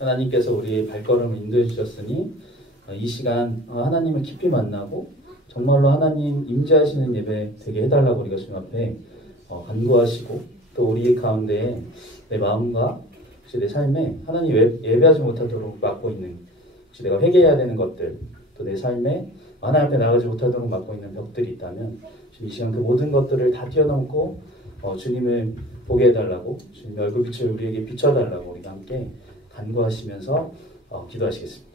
하나님께서 우리의 발걸음을 인도해 주셨으니 이 시간 하나님을 깊이 만나고 정말로 하나님 임재하시는 예배 되게 해달라고 우리가 주님 앞에 간구하시고 또 우리 가운데 내 마음과 혹시 내 삶에 하나님 예배하지 못하도록 막고 있는 혹시 내가 회개해야 되는 것들 또 내 삶에 하나님 앞에 나가지 못하도록 막고 있는 벽들이 있다면 지금 이 시간 그 모든 것들을 다 뛰어넘고 주님을 보게 해달라고 주님의 얼굴빛을 우리에게 비춰달라고 우리가 함께 간구하시면서 기도하시겠습니다.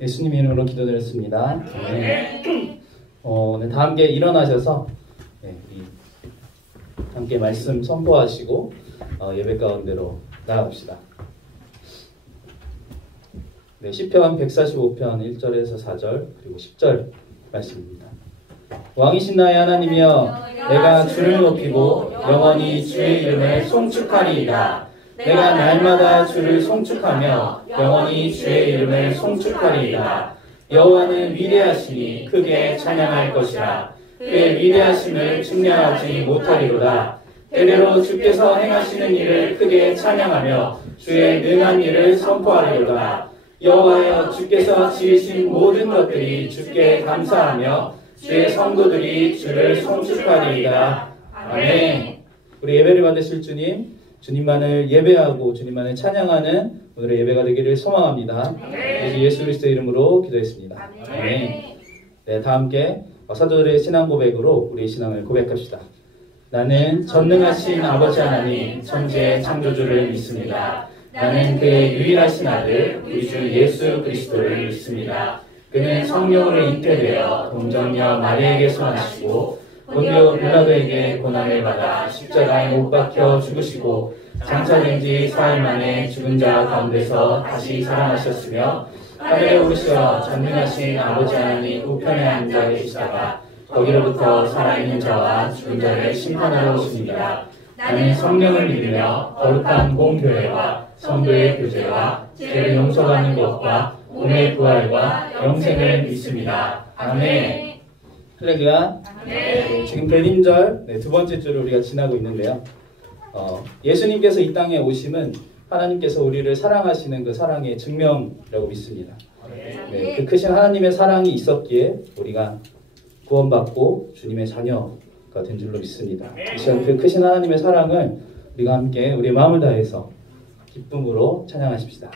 예수님 이름으로 기도드렸습니다. 네. 다 함께 일어나셔서 우리 함께 말씀 선포하시고 예배 가운데로 나아갑시다. 시편 145편 1절에서 4절 그리고 10절 말씀입니다. 왕이신 나의 하나님이여 내가 주를 높이고 영원히 주의 이름을 송축하리이다. 내가 날마다 주를 송축하며 영원히 주의 이름을 송축하리이다. 여호와는 위대하시니 크게 찬양할 것이라. 그의 위대하심을 측량하지 못하리로다. 때때로 주께서 행하시는 일을 크게 찬양하며 주의 능한 일을 선포하리로다. 여호와여 주께서 지으신 모든 것들이 주께 감사하며 주의 성도들이 주를 송축하리이다. 아멘. 우리 예배를 받으실 주님, 주님만을 예배하고 주님만을 찬양하는 오늘의 예배가 되기를 소망합니다. 예수 그리스도의 이름으로 기도했습니다. 아멘. 네, 다 함께 사도들의 신앙 고백으로 우리의 신앙을 고백합시다. 나는 전능하신 아버지 하나님 천지의 창조주를 믿습니다. 나는 그의 유일하신 아들 우리 주 예수 그리스도를 믿습니다. 그는 성령으로 잉태되어 동정녀 마리아에게서 나시고 본디오 빌라도에게 고난을 받아 십자가에 못 박혀 죽으시고 장사된 지 사흘 만에 죽은 자 가운데서 다시 살아나셨으며 하늘에 오르셔 전능하신 아버지 하나님 우편에 앉아 계시다가 거기로부터 살아있는 자와 죽은 자를 심판하러 오십니다. 나는 성령을 믿으며 거룩한 공교회와 성도의 교제와 죄를 용서받는 것과 몸의 부활과 영생을 믿습니다. 아멘. 할렐루야. 지금 배림절 두 번째 주를 우리가 지나고 있는데요. 예수님께서 이 땅에 오심은 하나님께서 우리를 사랑하시는 그 사랑의 증명이라고 믿습니다. 그 크신 하나님의 사랑이 있었기에 우리가 구원받고 주님의 자녀가 된 줄로 믿습니다. 이 시간 그 크신 하나님의 사랑을 우리가 함께 우리의 마음을 다해서 기쁨으로 찬양하십시다.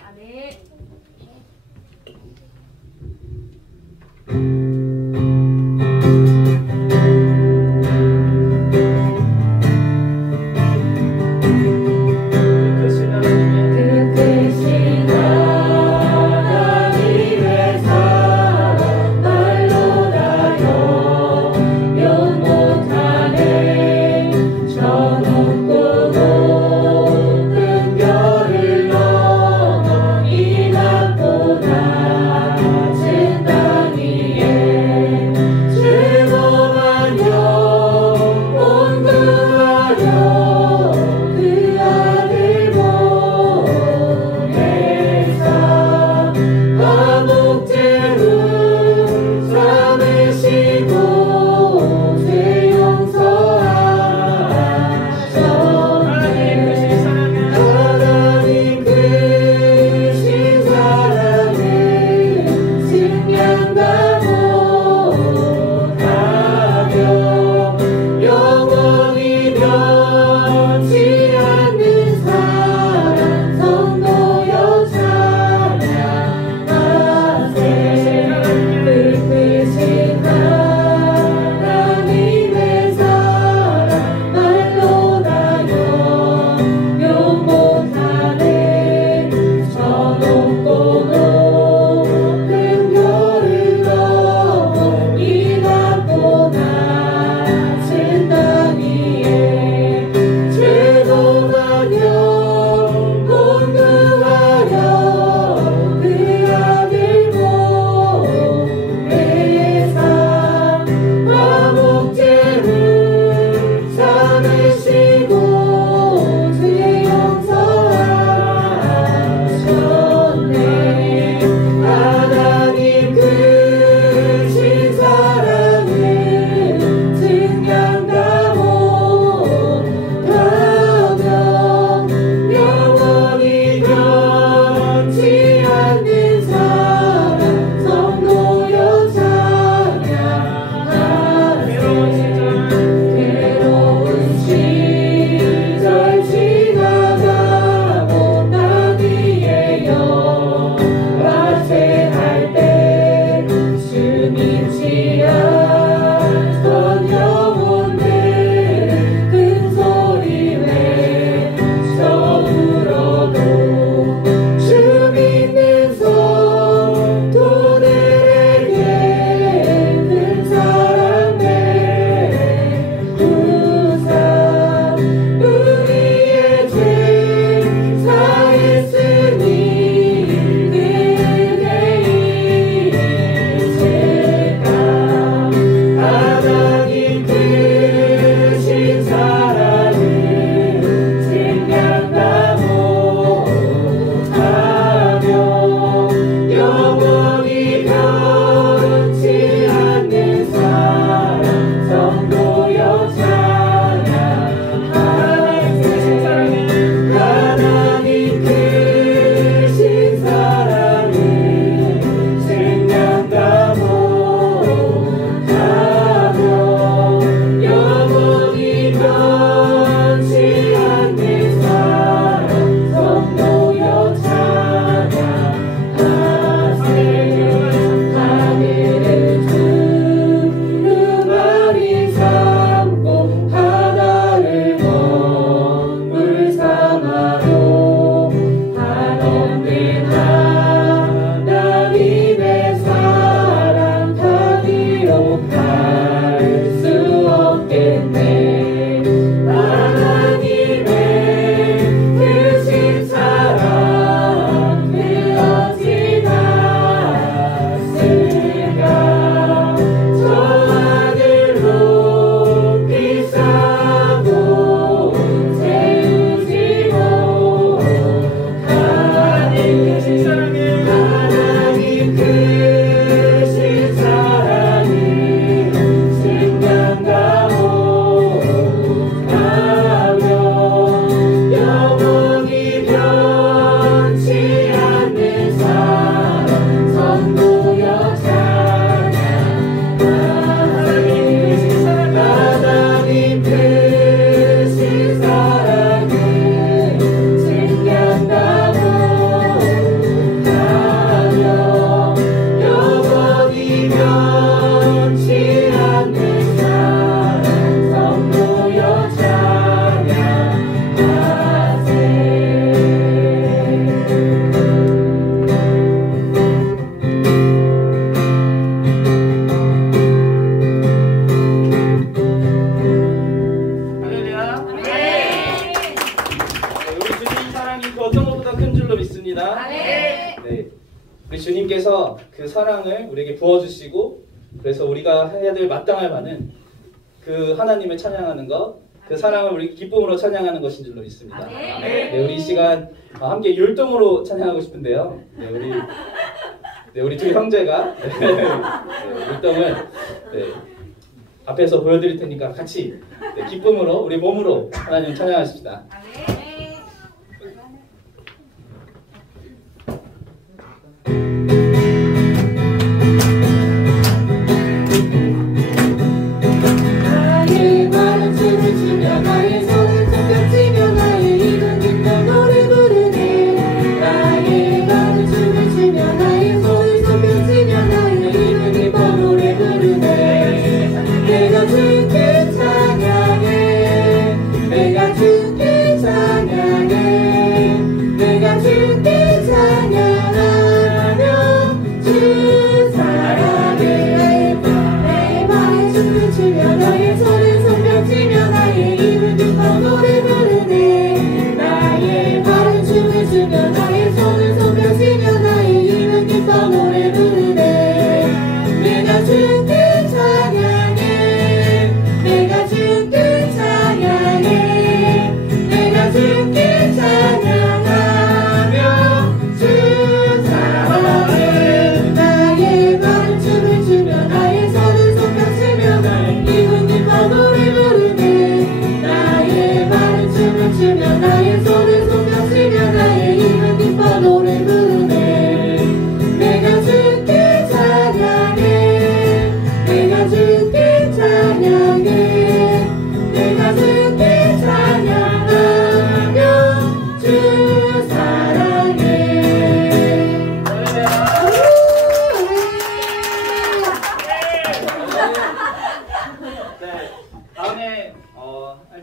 이 낮보다 낮은 땅 위에 사랑 큰 줄로 믿습니다. 네. 우리 주님께서 그 사랑을 우리에게 부어주시고 그래서 우리가 해야 될 마땅할 바는 그 하나님을 찬양하는 것, 그 사랑을 우리 기쁨으로 찬양하는 것인 줄로 믿습니다. 네, 우리 이 시간 함께 율동으로 찬양하고 싶은데요. 우리 두 형제가 율동을 앞에서 보여드릴 테니까 같이 기쁨으로 우리 몸으로 하나님 찬양하십시다.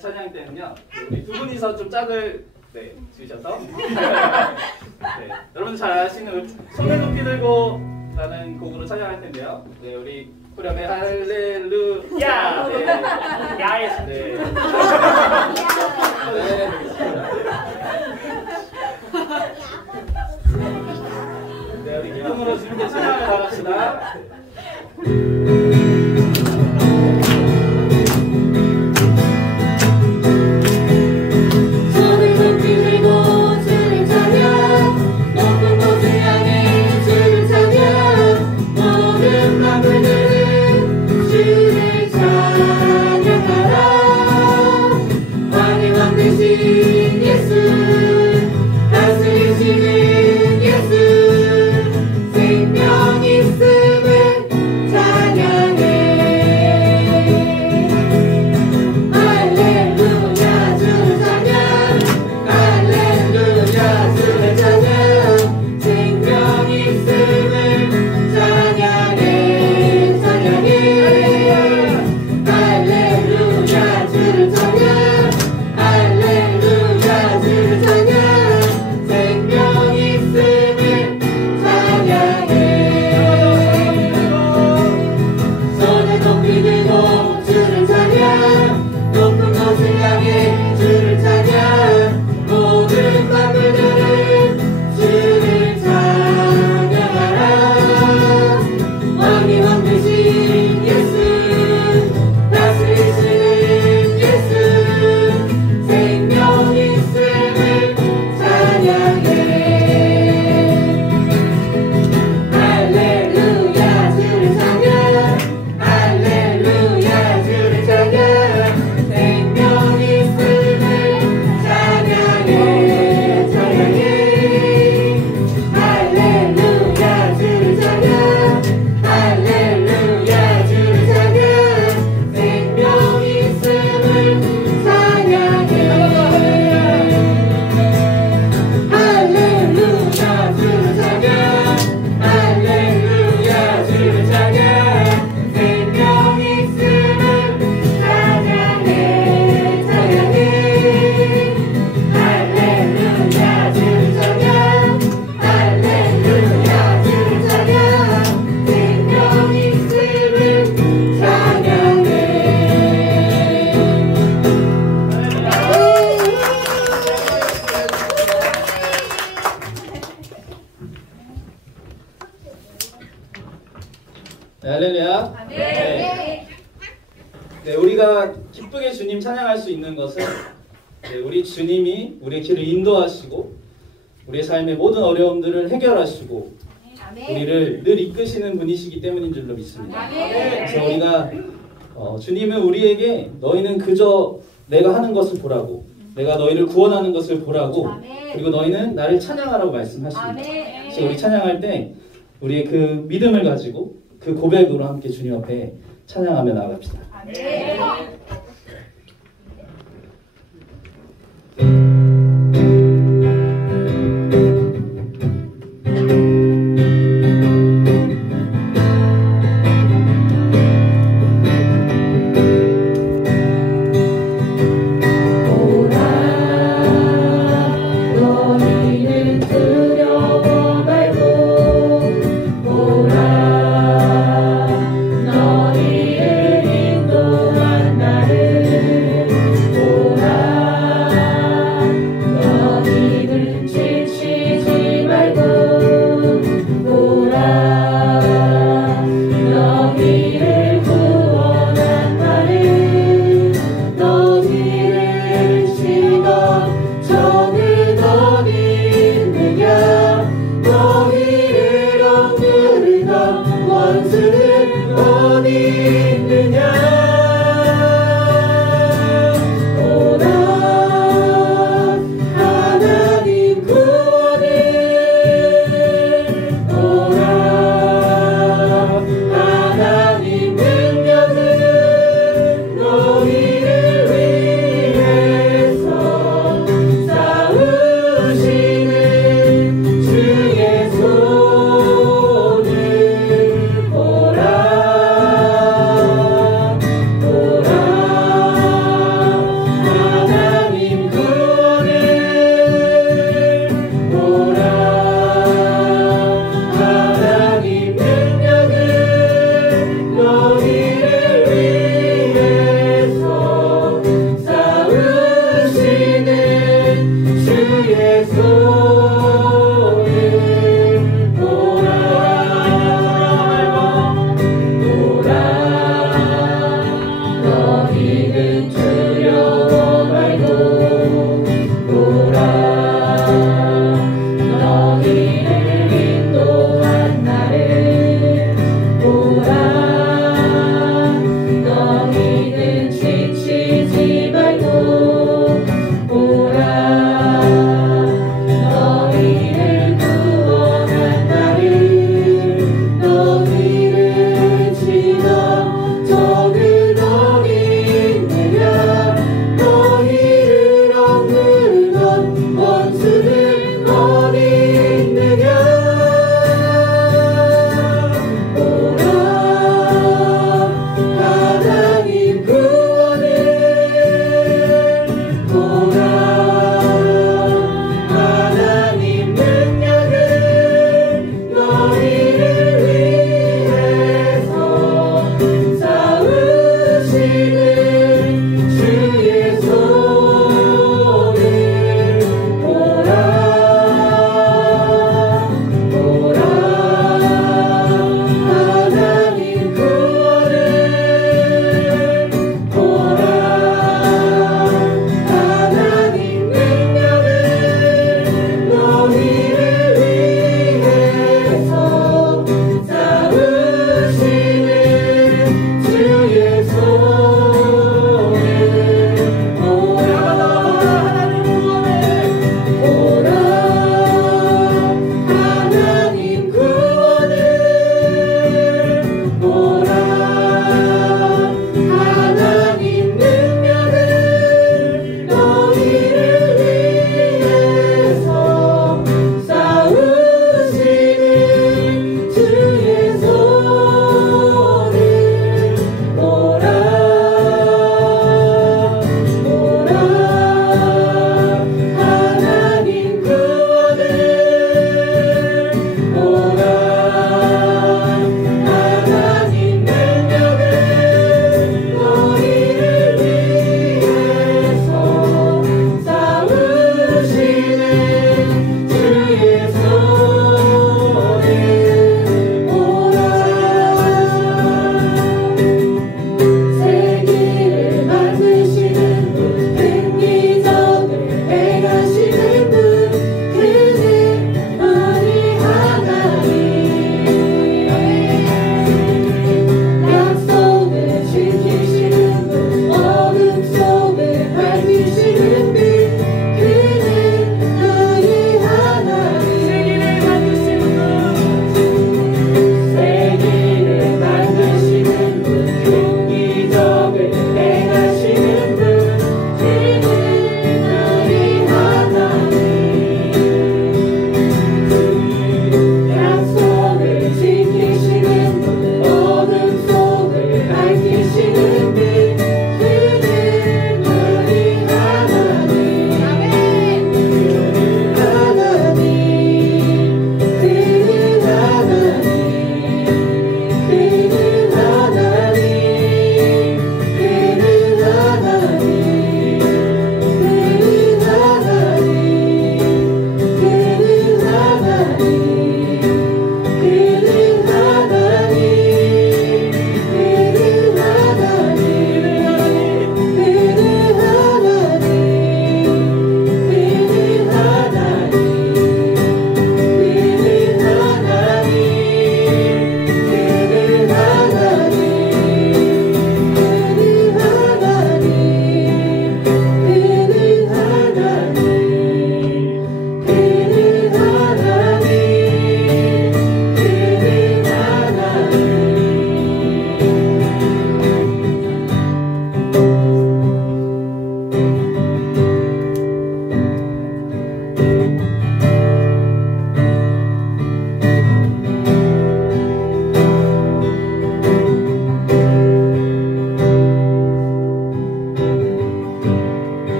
찬양 때는요, 우리 두 분이서 좀 짝을 지으셔서 여러분 잘 아시는 손을 높이 들고 라는 곡으로 찬양할 텐데요. 우리 후렴에 할렐루야 야에서 우리 기쁨으로 주님께 찬양을 받읍시다. 주를 찬양 우리가 기쁘게 주님 찬양할 수 있는 것은 우리 주님이 우리의 길을 인도하시고 우리의 삶의 모든 어려움들을 해결하시고 우리를 늘 이끄시는 분이시기 때문인 줄로 믿습니다. 그래서 우리가 주님은 우리에게 너희는 그저 내가 하는 것을 보라고, 내가 너희를 구원하는 것을 보라고, 그리고 너희는 나를 찬양하라고 말씀하십니다. 그래서 우리 찬양할 때 우리의 그 믿음을 가지고 그 고백으로 함께 주님 앞에 찬양하며 나아갑시다.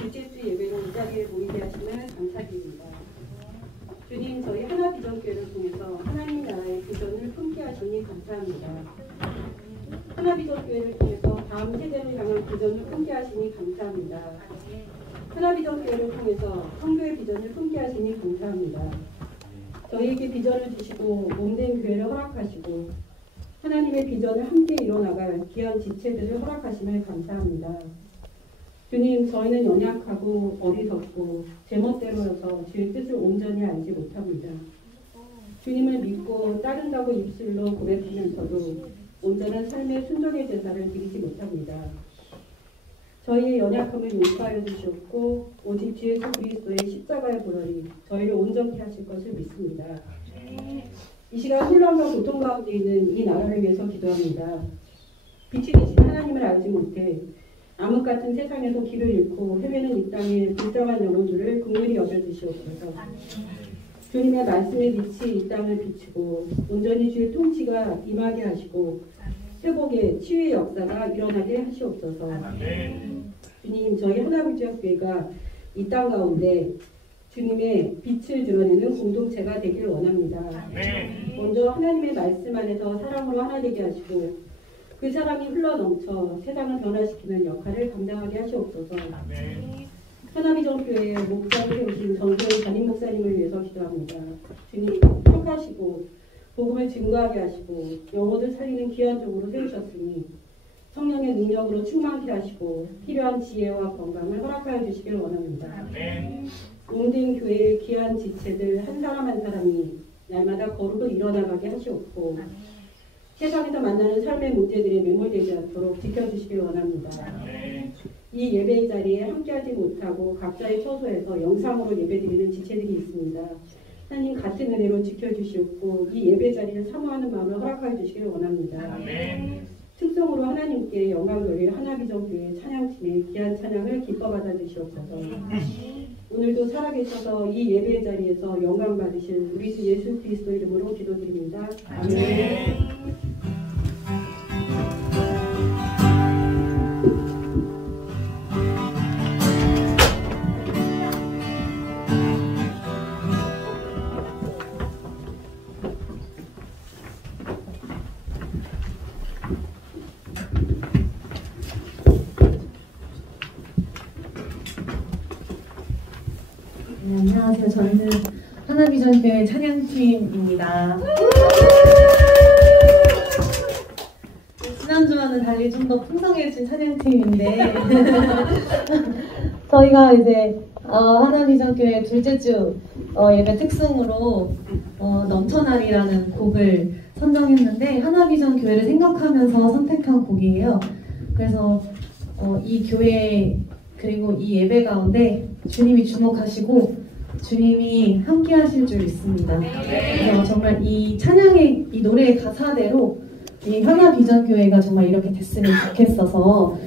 둘째 주 예배로 이 자리에 모이게 하시면 감사드립니다. 주님, 저희 하나비전교회를 통해서 하나님 나라의 비전을 품게 하시니 감사합니다. 하나비전교회를 통해서 다음 세대를 향한 비전을 품게 하시니 감사합니다. 하나비전교회를 통해서 성교의 비전을 품게 하시니 감사합니다. 저희에게 비전을 주시고 몸된 교회를 허락하시고 하나님의 비전을 함께 이뤄나갈 귀한 지체들을 허락하심을 감사합니다. 주님, 저희는 연약하고 어리석고 제멋대로여서 주의 뜻을 온전히 알지 못합니다. 주님을 믿고 따른다고 입술로 고백하면서도 온전한 삶의 순종의 제사를 드리지 못합니다. 저희의 연약함을 용서하여 주시옵고 오직 주 예수 그리스도의 십자가의 보혈이 저희를 온전케 하실 것을 믿습니다. 이 시간 혼란과 고통 가운데 있는 이 나라를 위해서 기도합니다. 빛이 되신 하나님을 알지 못해 암흑 같은 세상에서 길을 잃고 헤매는 이 땅의 불쌍한 영혼들을 긍휼히 여겨주시옵소서. 주님의 말씀의 빛이 이 땅을 비추고 온전히 주의 통치가 임하게 하시고 회복의 치유의 역사가 일어나게 하시옵소서. 주님, 저희 하나비전교회가 이 땅 가운데 주님의 빛을 드러내는 공동체가 되길 원합니다. 먼저 하나님의 말씀 안에서 사랑으로 하나 되게 하시고 그 사랑이 흘러넘쳐 세상을 변화시키는 역할을 감당하게 하시옵소서. 하나비전교회 목사를 세우신 정교의 담임 목사님을 위해서 기도합니다. 주님, 척하시고 복음을 증거하게 하시고 영혼을 살리는 귀한 종으로 세우셨으니 성령의 능력으로 충만케 하시고 필요한 지혜와 건강을 허락하여 주시길 원합니다. 웅딩 교회의 귀한 지체들 한 사람 한 사람이 날마다 거룩을 이뤄나가게 하시옵고 세상에서 만나는 삶의 문제들에 매몰되지 않도록 지켜주시길 원합니다. 이 예배의 자리에 함께하지 못하고 각자의 처소에서 영상으로 예배드리는 지체들이 있습니다. 하나님 같은 은혜로 지켜주시옵고 이 예배 자리를 사모하는 마음을 허락하여 주시길 원합니다. 특성으로 하나님께 영광 돌릴 하나비전교회 찬양팀의 귀한 찬양을 기뻐 받아 주시옵소서. 오늘도 살아계셔서 이 예배의 자리에서 영광 받으실 우리 주 예수 그리스도 이름으로 기도드립니다. 아멘. 네, 안녕하세요. 저희는 하나비전교회 찬양팀입니다. 지난주와는 달리 좀 더 풍성해진 찬양팀인데 저희가 이제 하나비전교회 둘째 주 예배 특송으로 넘쳐날이라는 곡을 선정했는데 하나비전교회를 생각하면서 선택한 곡이에요. 그래서 이 교회 그리고 이 예배 가운데 주님이 주목하시고 주님이 함께 하실 줄 믿습니다. 그래서 정말 이 찬양의 이 노래의 가사대로 이 하나비전교회가 정말 이렇게 됐으면 좋겠어서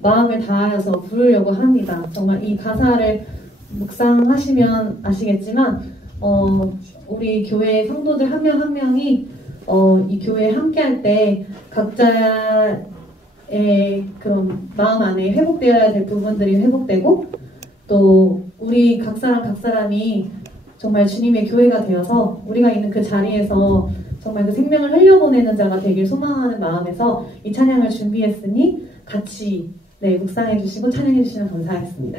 마음을 다하여서 부르려고 합니다. 정말 이 가사를 묵상하시면 아시겠지만 우리 교회 성도들 한 명 한 명이 이 교회에 함께 할 때 각자의 그런 마음 안에 회복되어야 될 부분들이 회복되고 또 우리 각 사람이 정말 주님의 교회가 되어서 우리가 있는 그 자리에서 정말 그 생명을 흘려보내는 자가 되길 소망하는 마음에서 이 찬양을 준비했으니 같이 묵상해 주시고 찬양해 주시면 감사하겠습니다.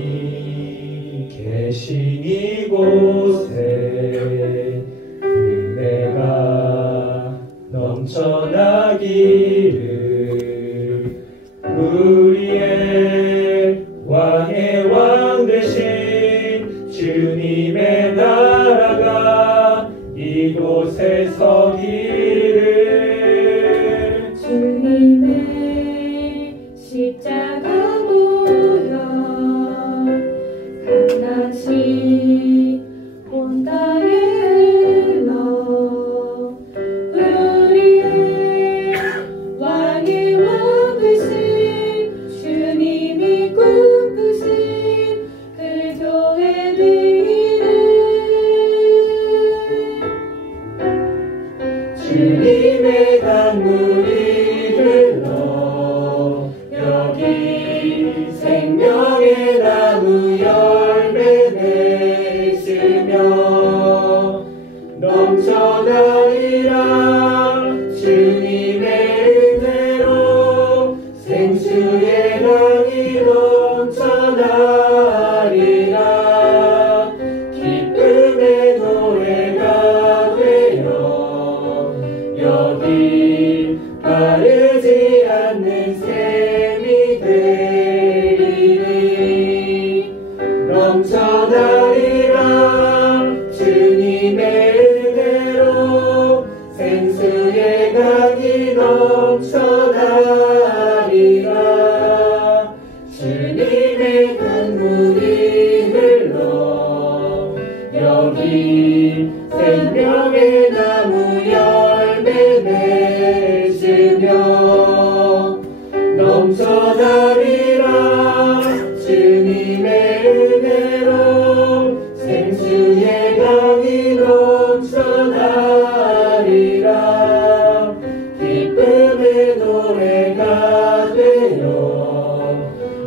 주님이 계신 이곳에 은혜가 넘쳐나기를 우리의 왕의 왕 되신 주님의 나라가 이곳에 서기를 주님의 십자가 보혈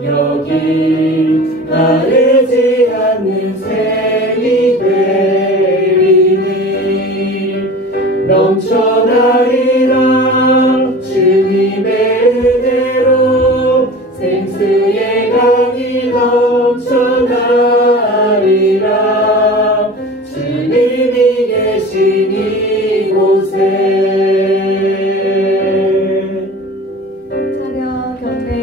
여기 마르지 않는 샘이 되리니 넘쳐나리라 주님의 은혜로 생수의 강이 넘쳐나리라 주님이 계신 이곳에. 차렷 경례.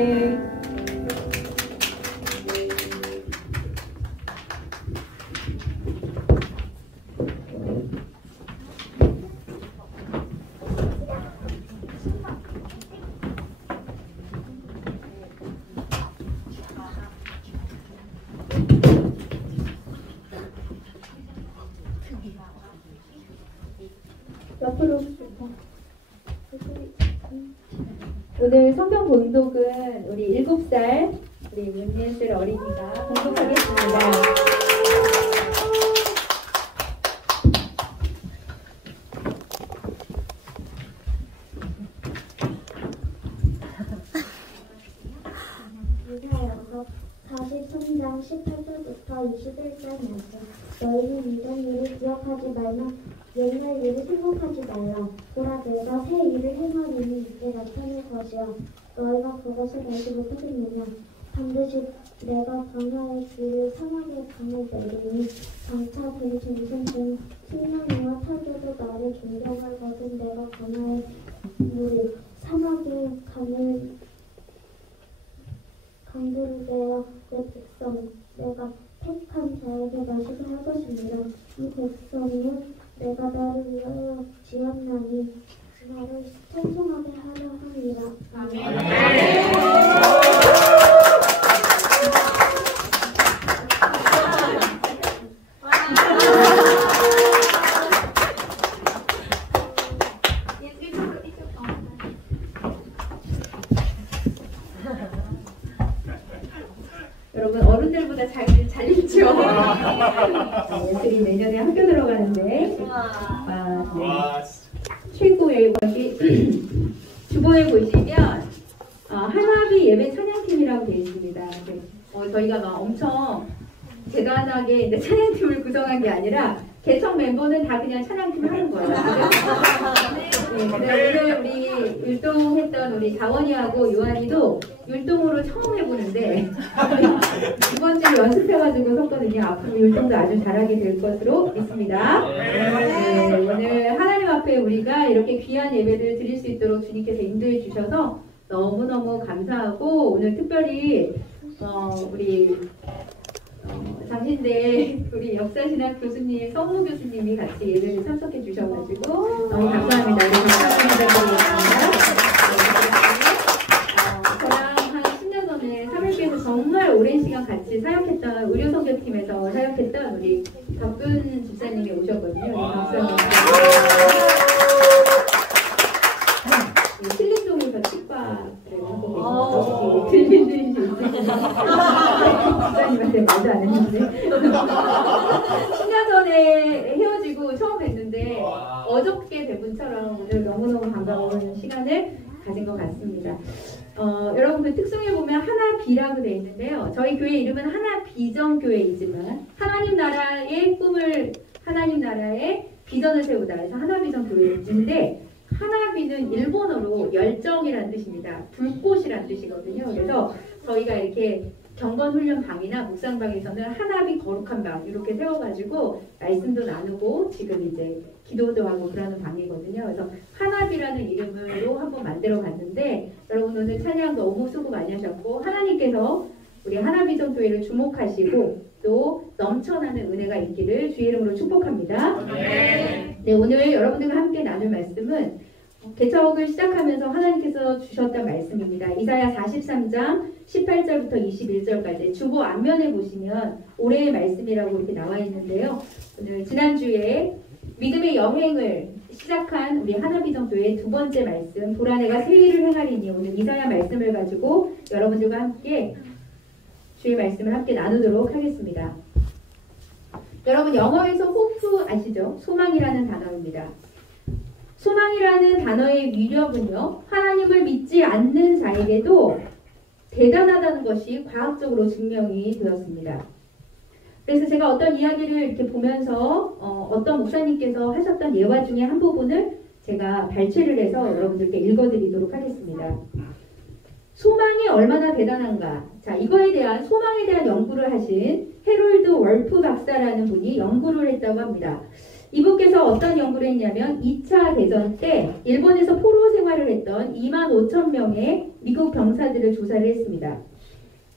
옆으로. 오늘 성경 봉독은 우리 7살 우리 윤예슬 어린이가 봉독하겠습니다. 이사야서 43장 18절부터 21절 말씀. 너희는 이전 일을 기억하지 말며 옛날 일을 생각하지 말라. 보라, 내가 새 일을 행하리니 이제 나타낼 것이야. 너희가 그것을 알지 못하겠느냐. 반드시 내가 광야의 길을 사막의 강을 내리니 장차 된 짐승 중 승냥이와 타조도 나를 존경할 것은 내가 광야의 물을 사막의 강들을 내어 내 백성 내가 택한 자에게 마시게 할 것입니다. 이 백성은 내가 나를 위하여 지었나니 나를 찬송하게 하려 함이라. 아멘. 여러분 어른들보다 잘 읽죠? 예슬이 내년에 학교 들어가는데 최고의 것이 주보에 보시면 하나비 예배 찬양팀이라고 되어 있습니다. 저희가 막 엄청 대단하게 이제 찬양팀을 구성한 게 아니라 개척 멤버는 다 그냥 찬양팀을 하는 거예요. 네, 오늘 우리 율동했던 우리 자원이하고 요한이도 율동으로 처음 해보는데 이번 주 연습해가지고 섰거든요. 앞으로 율동도 아주 잘하게 될 것으로 믿습니다. 네, 오늘 하나님 앞에 우리가 이렇게 귀한 예배를 드릴 수 있도록 주님께서 인도해 주셔서 너무너무 감사하고 오늘 특별히 우리 장신대 우리 역사신학 교수님, 성무 교수님이 같이 예배를 참석해 주셔가지고 너무 감사합니다. 우리 감사드리겠습니다. 저랑 한 10년 전에 사물교에서 정말 오랜 시간 같이 사역했던 의료선교팀에서 사역했던 우리 박근 집사님이 오셨거든요. 감사합니다. 신림동에서 치과를 하고 계시고 들리는 수 집사님한테 말도 안 했는데 10년 전에 헤어지고 처음 뵀는데 어저께 뵌분처럼 오늘 너무너무 반가운 시간을 가진 것 같습니다. 여러분 그 특성에 보면 하나비라고 되어 있는데요. 저희 교회 이름은 하나비전교회이지만 하나님 나라의 꿈을 하나님 나라의 비전을 세우다 해서 하나비전 교회인데 하나비는 일본어로 열정이라는 뜻입니다. 불꽃이라는 뜻이거든요. 그래서 저희가 이렇게 경건훈련방이나 묵상방에서는 하나비 거룩한 방 이렇게 세워가지고 말씀도 나누고 지금 이제 기도도 하고 그러는 방이거든요. 그래서 하나비라는 이름으로 한번 만들어 봤는데 여러분 오늘 찬양 너무 수고 많이 하셨고 하나님께서 우리 하나비전 교회를 주목하시고 또 넘쳐나는 은혜가 있기를 주의 이름으로 축복합니다. 네, 오늘 여러분들과 함께 나눌 말씀은 개척을 시작하면서 하나님께서 주셨던 말씀입니다. 이사야 43장 18절부터 21절까지 주보 앞면에 보시면 올해의 말씀이라고 이렇게 나와 있는데요. 오늘 지난주에 믿음의 여행을 시작한 우리 하나비전교회의 두 번째 말씀 보라 내가 새 일을 행하리니 오늘 이사야 말씀을 가지고 여러분들과 함께 주의 말씀을 함께 나누도록 하겠습니다. 여러분 영어에서 hope 아시죠? 소망이라는 단어입니다. 소망이라는 단어의 위력은요. 하나님을 믿지 않는 자에게도 대단하다는 것이 과학적으로 증명이 되었습니다. 그래서 제가 어떤 이야기를 이렇게 보면서 어떤 목사님께서 하셨던 예화 중에 한 부분을 제가 발췌를 해서 여러분들께 읽어드리도록 하겠습니다. 소망이 얼마나 대단한가. 자, 이거에 대한 소망에 대한 연구를 하신 해롤드 월프 박사라는 분이 연구를 했다고 합니다. 이분께서 어떤 연구를 했냐면 2차 대전 때 일본에서 포로 생활을 했던 25,000명의 미국 병사들을 조사를 했습니다.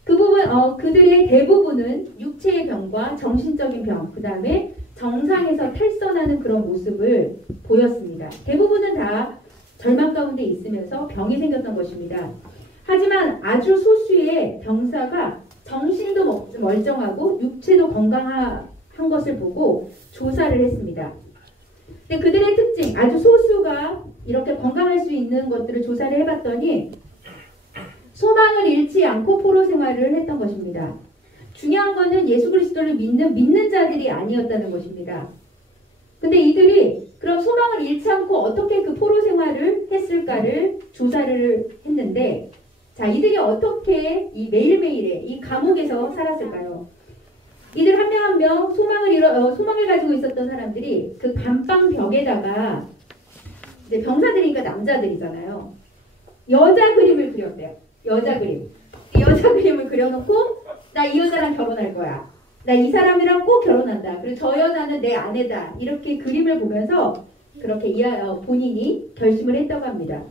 그 부분, 그들의 대부분은 육체의 병과 정신적인 병, 그 다음에 정상에서 탈선하는 그런 모습을 보였습니다. 대부분은 다 절망 가운데 있으면서 병이 생겼던 것입니다. 하지만 아주 소수의 병사가 정신도 멀쩡하고 육체도 건강한 것을 보고 조사를 했습니다. 근데 그들의 특징, 아주 소수가 이렇게 건강할 수 있는 것들을 조사를 해봤더니 소망을 잃지 않고 포로 생활을 했던 것입니다. 중요한 것은 예수 그리스도를 믿는 자들이 아니었다는 것입니다. 근데 이들이 그럼 소망을 잃지 않고 어떻게 그 포로 생활을 했을까를 조사를 했는데, 자, 이들이 어떻게 이 매일매일의 이 감옥에서 살았을까요? 이들 한 명 한 명 소망을 가지고 있었던 사람들이 그 감방 벽에다가, 이제 병사들이니까 남자들이잖아요. 여자 그림을 그렸대요. 여자 그림. 여자 그림을 그려놓고 나 이 여자랑 결혼할 거야. 나 이 사람이랑 꼭 결혼한다. 그리고 저 여자는 내 아내다. 이렇게 그림을 보면서 그렇게 본인이 결심을 했다고 합니다.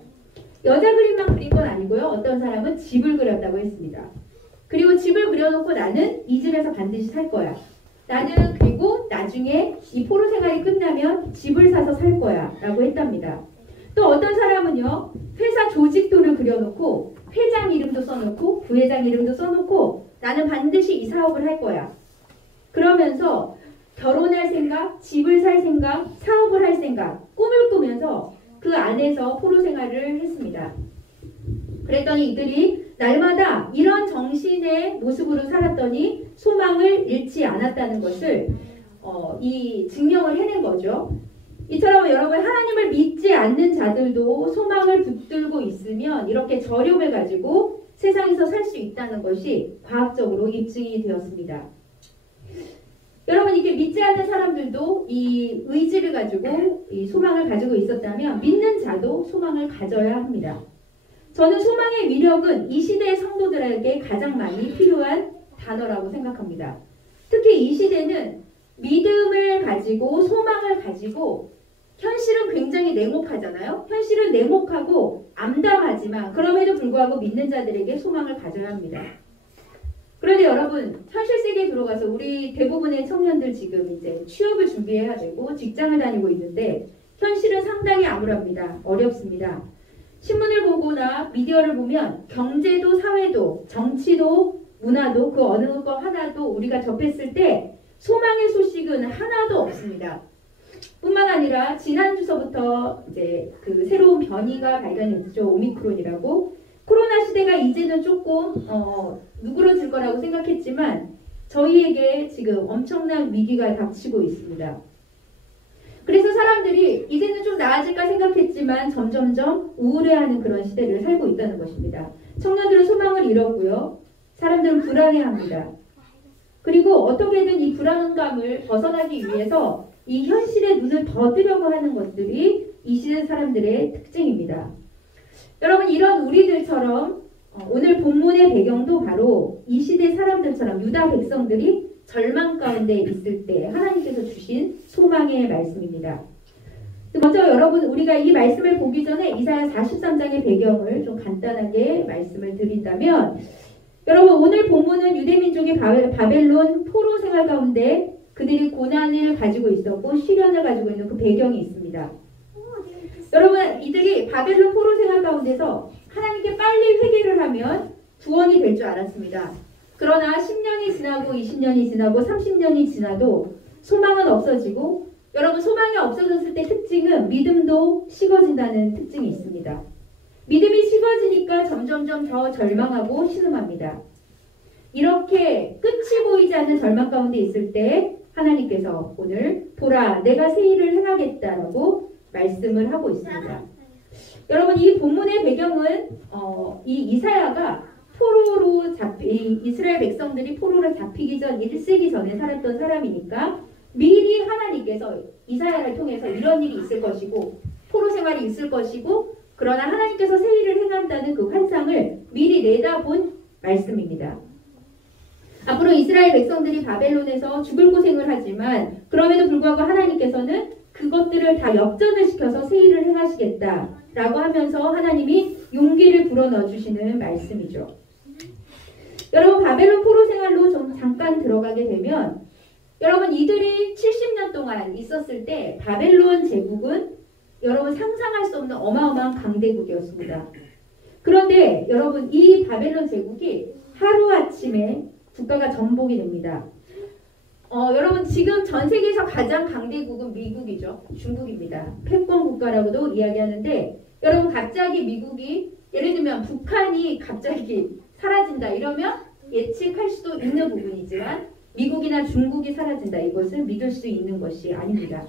여자 그림만 그린 건 아니고요. 어떤 사람은 집을 그렸다고 했습니다. 그리고 집을 그려놓고 나는 이 집에서 반드시 살 거야. 나는 그리고 나중에 이 포로 생활이 끝나면 집을 사서 살 거야. 라고 했답니다. 또 어떤 사람은요. 회사 조직도를 그려놓고 회장 이름도 써놓고 부회장 이름도 써놓고 나는 반드시 이 사업을 할 거야. 그러면서 결혼할 생각, 집을 살 생각, 사업을 할 생각, 꿈을 꾸면서 그 안에서 포로 생활을 했습니다. 그랬더니 이들이 날마다 이런 정신의 모습으로 살았더니 소망을 잃지 않았다는 것을 이 증명을 해낸 거죠. 이처럼 여러분 하나님을 믿지 않는 자들도 소망을 붙들고 있으면 이렇게 저력을 가지고 세상에서 살 수 있다는 것이 과학적으로 입증이 되었습니다. 여러분 이렇게 믿지 않는 사람들도 이 의지를 가지고 이 소망을 가지고 있었다면 믿는 자도 소망을 가져야 합니다. 저는 소망의 위력은 이 시대의 성도들에게 가장 많이 필요한 단어라고 생각합니다. 특히 이 시대는 믿음을 가지고 소망을 가지고 현실은 굉장히 냉혹하잖아요. 현실은 냉혹하고 암담하지만 그럼에도 불구하고 믿는 자들에게 소망을 가져야 합니다. 그런데 여러분 현실 세계에 들어가서 우리 대부분의 청년들 지금 이제 취업을 준비해야 되고 직장을 다니고 있는데 현실은 상당히 암울합니다. 어렵습니다. 신문을 보거나 미디어를 보면 경제도 사회도 정치도 문화도 그 어느 것 하나도 우리가 접했을 때 소망의 소식은 하나도 없습니다. 뿐만 아니라 지난주서부터 이제 그 새로운 변이가 발견됐죠. 오미크론이라고. 코로나 시대가 이제는 조금 누그러질 거라고 생각했지만 저희에게 지금 엄청난 위기가 닥치고 있습니다. 그래서 사람들이 이제는 좀 나아질까 생각했지만 점점점 우울해하는 그런 시대를 살고 있다는 것입니다. 청년들은 소망을 잃었고요. 사람들은 불안해합니다. 그리고 어떻게든 이 불안감을 벗어나기 위해서 이 현실의 눈을 더 뜨려고 하는 것들이 이 시대 사람들의 특징입니다. 여러분 이런 우리들처럼 오늘 본문의 배경도 바로 이 시대 사람들처럼 유다 백성들이 절망 가운데 있을 때 하나님께서 주신 소망의 말씀입니다. 먼저 여러분 우리가 이 말씀을 보기 전에 이사야 43장의 배경을 좀 간단하게 말씀을 드린다면 여러분 오늘 본문은 유대민족이 바벨론 포로 생활 가운데 그들이 고난을 가지고 있었고 시련을 가지고 있는 그 배경이 있습니다. 여러분 이들이 바벨론 포로 생활 가운데서 하나님께 빨리 회개를 하면 구원이 될 줄 알았습니다. 그러나 10년이 지나고 20년이 지나고 30년이 지나도 소망은 없어지고 여러분 소망이 없어졌을 때 특징은 믿음도 식어진다는 특징이 있습니다. 믿음이 식어지니까 점점점 더 절망하고 신음합니다. 이렇게 끝이 보이지 않는 절망 가운데 있을 때 하나님께서 오늘 보라 내가 새 일을 행하겠다라고 말씀을 하고 있습니다. 여러분 이 본문의 배경은 이 이사야가 이스라엘 백성들이 포로로 잡히기 전 1세기 전에 살았던 사람이니까 미리 하나님께서 이사야를 통해서 이런 일이 있을 것이고 포로 생활이 있을 것이고 그러나 하나님께서 새 일을 행한다는 그 환상을 미리 내다본 말씀입니다. 앞으로 이스라엘 백성들이 바벨론에서 죽을 고생을 하지만 그럼에도 불구하고 하나님께서는 그것들을 다 역전을 시켜서 새 일을 행하시겠다라고 하면서 하나님이 용기를 불어넣어 주시는 말씀이죠. 여러분 바벨론 포로 생활로 좀 잠깐 들어가게 되면 여러분 이들이 70년 동안 있었을 때 바벨론 제국은 여러분 상상할 수 없는 어마어마한 강대국이었습니다. 그런데 여러분 이 바벨론 제국이 하루아침에 국가가 전복이 됩니다. 여러분 지금 전 세계에서 가장 강대국은 미국이죠. 중국입니다. 패권 국가라고도 이야기하는데 여러분 갑자기 미국이 예를 들면 북한이 갑자기 사라진다 이러면 예측할 수도 있는 부분이지만 미국이나 중국이 사라진다 이것은 믿을 수 있는 것이 아닙니다.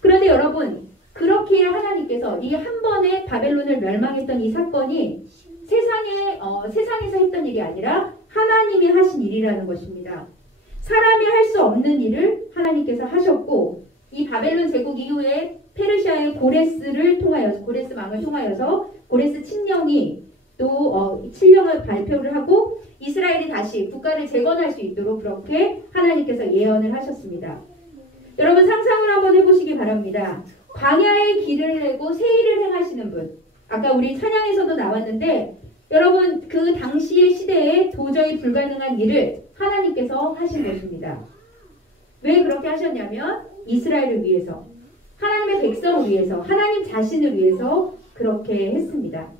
그런데 여러분 그렇게 하나님께서 이 한 번에 바벨론을 멸망했던 이 사건이 세상에서 했던 일이 아니라 하나님이 하신 일이라는 것입니다. 사람이 할 수 없는 일을 하나님께서 하셨고 이 바벨론 제국 이후에 페르시아의 고레스 왕을 통하여서 고레스 칙령이 또 칙령을 발표를 하고 이스라엘이 다시 국가를 재건할 수 있도록 그렇게 하나님께서 예언을 하셨습니다. 여러분 상상을 한번 해보시기 바랍니다. 광야의 길을 내고 새 일을 행하시는 분. 아까 우리 찬양에서도 나왔는데 여러분 그 당시의 시대에 도저히 불가능한 일을 하나님께서 하신 것입니다. 왜 그렇게 하셨냐면 이스라엘을 위해서 하나님의 백성을 위해서 하나님 자신을 위해서 그렇게 했습니다.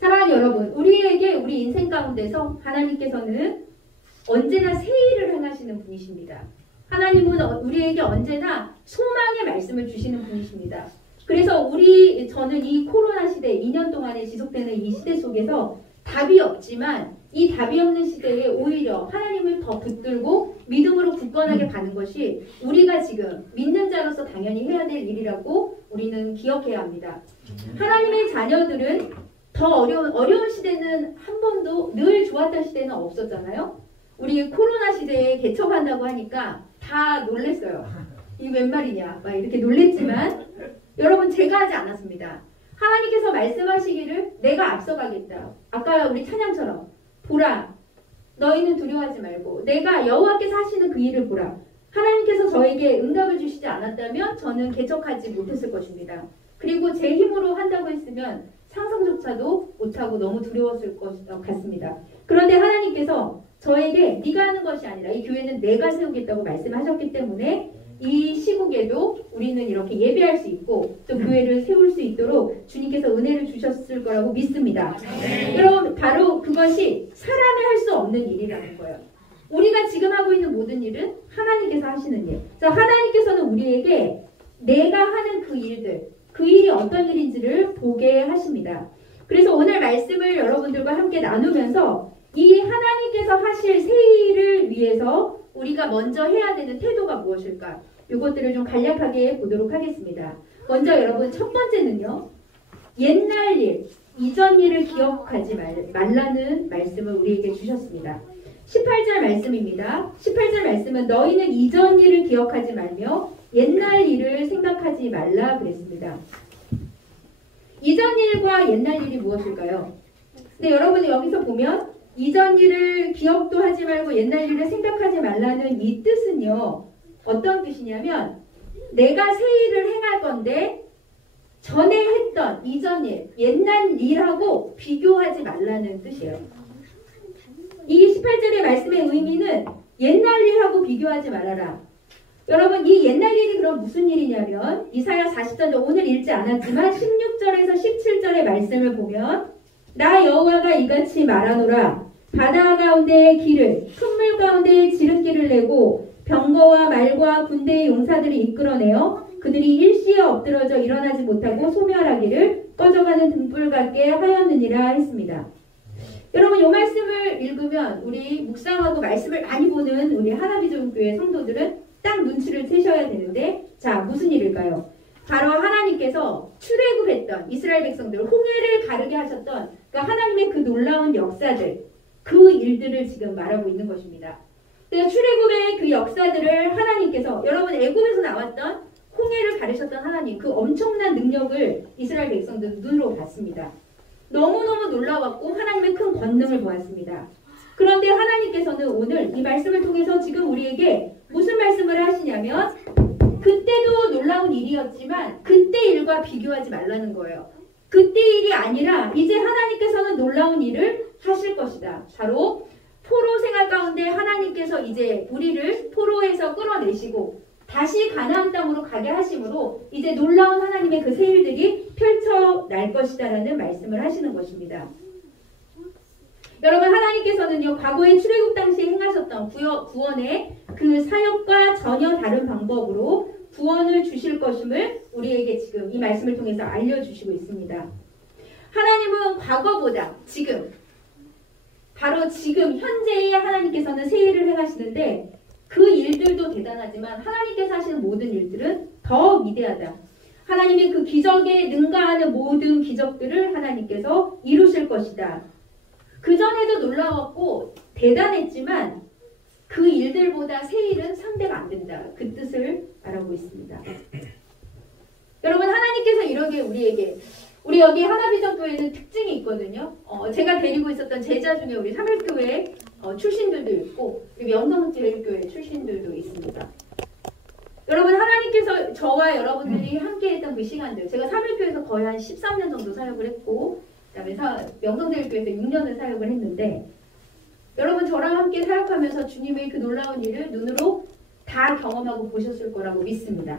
사랑하는 여러분 우리에게 우리 인생 가운데서 하나님께서는 언제나 새 일을 행하시는 분이십니다. 하나님은 우리에게 언제나 소망의 말씀을 주시는 분이십니다. 그래서 저는 이 코로나 시대 2년 동안에 지속되는 이 시대 속에서 답이 없지만 이 답이 없는 시대에 오히려 하나님을 더 붙들고 믿음으로 굳건하게 가는 것이 우리가 지금 믿는 자로서 당연히 해야 될 일이라고 우리는 기억해야 합니다. 하나님의 자녀들은 더 어려운 시대는 한 번도 늘 좋았던 시대는 없었잖아요. 우리 코로나 시대에 개척한다고 하니까 다 놀랬어요. 이게 웬 말이냐 막 이렇게 놀랬지만 여러분 제가 하지 않았습니다. 하나님께서 말씀하시기를 내가 앞서가겠다. 아까 우리 찬양처럼 보라 너희는 두려워하지 말고 내가 여호와께서 하시는 그 일을 보라. 하나님께서 저에게 응답을 주시지 않았다면 저는 개척하지 못했을 것입니다. 그리고 제 힘으로 한다고 했으면 상상조차도 못하고 너무 두려웠을 것 같습니다. 그런데 하나님께서 저에게 네가 하는 것이 아니라 이 교회는 내가 세우겠다고 말씀하셨기 때문에 이 시국에도 우리는 이렇게 예배할 수 있고 또 교회를 세울 수 있도록 주님께서 은혜를 주셨을 거라고 믿습니다. 여러분 바로 그것이 사람이 할 수 없는 일이라는 거예요. 우리가 지금 하고 있는 모든 일은 하나님께서 하시는 일. 자, 하나님께서는 우리에게 내가 하는 그 일들, 그 일이 어떤 일인지를 보게 하십니다. 그래서 오늘 말씀을 여러분들과 함께 나누면서 이 하나님께서 하실 새 일을 위해서 우리가 먼저 해야 되는 태도가 무엇일까? 이것들을 좀 간략하게 보도록 하겠습니다. 먼저 여러분 첫 번째는요. 옛날 일, 이전 일을 기억하지 말라는 말씀을 우리에게 주셨습니다. 18절 말씀입니다. 18절 말씀은 너희는 이전 일을 기억하지 말며 옛날 일을 생각하지 말라 그랬습니다. 이전 일과 옛날 일이 무엇일까요? 근데 여러분이 여기서 보면 이전 일을 기억도 하지 말고 옛날 일을 생각하지 말라는 이 뜻은요. 어떤 뜻이냐면 내가 새 일을 행할 건데 전에 했던 이전 일, 옛날 일하고 비교하지 말라는 뜻이에요. 이 18절의 말씀의 의미는 옛날 일하고 비교하지 말아라. 여러분 이 옛날 일이 그럼 무슨 일이냐면 이사야 40장 오늘 읽지 않았지만 16절에서 17절의 말씀을 보면 나 여호와가 이같이 말하노라. 바다 가운데의 길을 큰 물 가운데에 지름길을 내고 병거와 말과 군대의 용사들이 이끌어내어 그들이 일시에 엎드러져 일어나지 못하고 소멸하기를 꺼져가는 등불 같게 하였느니라 했습니다. 여러분 이 말씀을 읽으면 우리 묵상하고 말씀을 많이 보는 우리 하나비전교회 성도들은 딱 눈치를 채셔야 되는데 자 무슨 일일까요? 바로 하나님께서 출애굽했던 이스라엘 백성들 홍해를 가르게 하셨던 그러니까 하나님의 그 놀라운 역사들, 그 일들을 지금 말하고 있는 것입니다. 그래서 출애굽의 그 역사들을 하나님께서, 여러분 애굽에서 나왔던 홍해를 가르셨던 하나님, 그 엄청난 능력을 이스라엘 백성들 눈으로 봤습니다. 너무너무 놀라웠고 하나님의 큰 권능을 보았습니다. 그런데 하나님께서는 오늘 이 말씀을 통해서 지금 우리에게 무슨 말씀을 하시냐면, 그때도 놀라운 일이었지만 그때 일과 비교하지 말라는 거예요. 그때 일이 아니라 이제 하나님께서는 놀라운 일을 하실 것이다. 바로 포로 생활 가운데 하나님께서 이제 우리를 포로에서 끌어내시고 다시 가나안 땅으로 가게 하심으로 이제 놀라운 하나님의 그 새 일들이 펼쳐날 것이다라는 말씀을 하시는 것입니다. 여러분, 하나님께서는요, 과거에 출애굽 당시에 행하셨던 구원의 그 사역과 전혀 다른 방법으로 구원을 주실 것임을 우리에게 지금 이 말씀을 통해서 알려주시고 있습니다. 하나님은 과거보다 지금, 바로 지금 현재의 하나님께서는 새 일을 행하시는데 그 일들도 대단하지만 하나님께서 하시는 모든 일들은 더 위대하다. 하나님이 그 기적에 능가하는 모든 기적들을 하나님께서 이루실 것이다. 그전에도 놀라웠고 대단했지만 그 일들보다 새 일은 상대가 안 된다. 그 뜻을 말하고 있습니다. 여러분, 하나님께서 이렇게 우리에게, 우리 여기 하나비전교회는 특징이 있거든요. 제가 데리고 있었던 제자 중에 우리 삼일교회 출신들도 있고 그리고 영성제일교회 출신들도 있습니다. 여러분, 하나님께서 저와 여러분들이 함께했던 그 시간들, 제가 삼일교회에서 거의 한 13년 정도 사역을 했고 그다음에 영성제일교회에서 6년을 사역을 했는데, 여러분 저랑 함께 사역하면서 주님의 그 놀라운 일을 눈으로 다 경험하고 보셨을 거라고 믿습니다.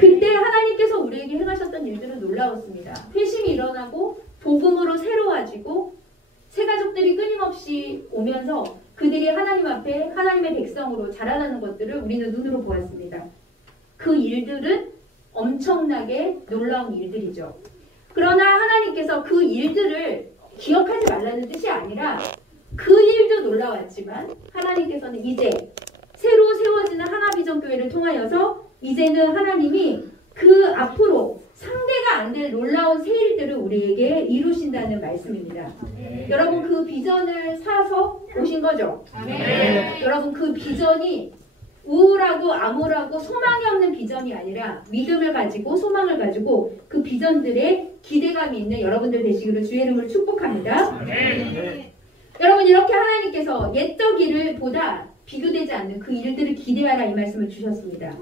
그때 하나님께서 우리에게 행하셨던 일들은 놀라웠습니다. 회심이 일어나고 복음으로 새로워지고 새 가족들이 끊임없이 오면서 그들이 하나님 앞에 하나님의 백성으로 자라나는 것들을 우리는 눈으로 보았습니다. 그 일들은 엄청나게 놀라운 일들이죠. 그러나 하나님께서 그 일들을 기억하지 말라는 뜻이 아니라 그 일도 놀라웠지만 하나님께서는 이제 새로 세워지는 하나비전교회를 통하여서 이제는 하나님이 그 앞으로 상대가 안 될 놀라운 새 일들을 우리에게 이루신다는 말씀입니다. 여러분, 그 비전을 사서 오신 거죠? 여러분, 그 비전이 우울하고 암울하고 소망이 없는 비전이 아니라 믿음을 가지고 소망을 가지고 그 비전들에 기대감이 있는 여러분들 되시기를 주의 이름으로 축복합니다. 여러분, 이렇게 하나님께서 옛적 일을 보다 비교되지 않는 그 일들을 기대하라 이 말씀을 주셨습니다.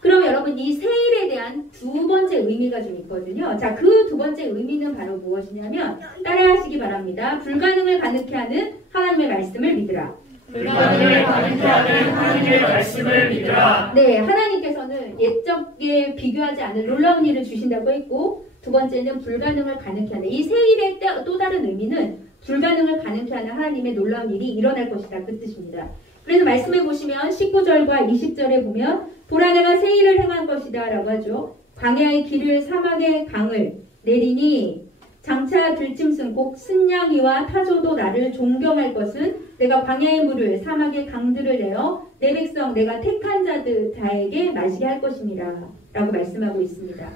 그럼 여러분, 이 새 일에 대한 두 번째 의미가 좀 있거든요. 자, 그 두 번째 의미는 바로 무엇이냐면 따라하시기 바랍니다. 불가능을 가능케 하는 하나님의 말씀을 믿으라. 불가능을 가능케 하는 하나님의 말씀을 믿으라. 네, 하나님께서는 옛적에 비교하지 않을 놀라운 일을 주신다고 했고, 두 번째는 불가능을 가능케 하는, 이 새 일의 또 다른 의미는 불가능을 가능케 하는 하나님의 놀라운 일이 일어날 것이다, 그 뜻입니다. 그래서 말씀해 보시면 19절과 20절에 보면 보라, 내가 새 일을 행한 것이다 라고 하죠. 광야의 길을 사막의 강을 내리니 장차 들짐승 곧 순양이와 타조도 나를 존경할 것은 내가 광야의 물을 사막의 강들을 내어 내 백성 내가 택한 자들 다에게 마시게 할 것입니다 라고 말씀하고 있습니다.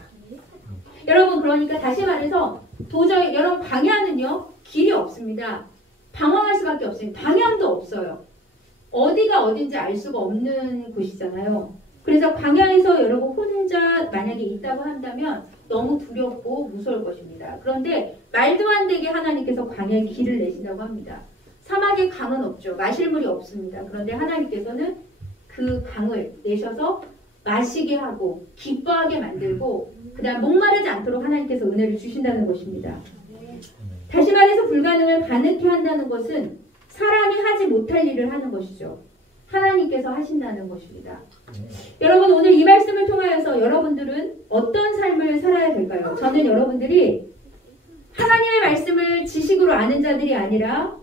여러분, 그러니까 다시 말해서 도저히, 여러분, 광야는요 길이 없습니다. 방황할 수밖에 없습니다. 방향도 없어요. 어디가 어딘지 알 수가 없는 곳이잖아요. 그래서 광야에서 여러분 혼자 만약에 있다고 한다면 너무 두렵고 무서울 것입니다. 그런데 말도 안 되게 하나님께서 광야에 길을 내신다고 합니다. 사막에 강은 없죠. 마실 물이 없습니다. 그런데 하나님께서는 그 강을 내셔서 마시게 하고 기뻐하게 만들고 그 다음 목마르지 않도록 하나님께서 은혜를 주신다는 것입니다. 다시 말해서 불가능을 가능케 한다는 것은 사람이 하지 못할 일을 하는 것이죠. 하나님께서 하신다는 것입니다. 여러분, 오늘 이 말씀을 통하여서 여러분들은 어떤 삶을 살아야 될까요? 저는 여러분들이 하나님의 말씀을 지식으로 아는 자들이 아니라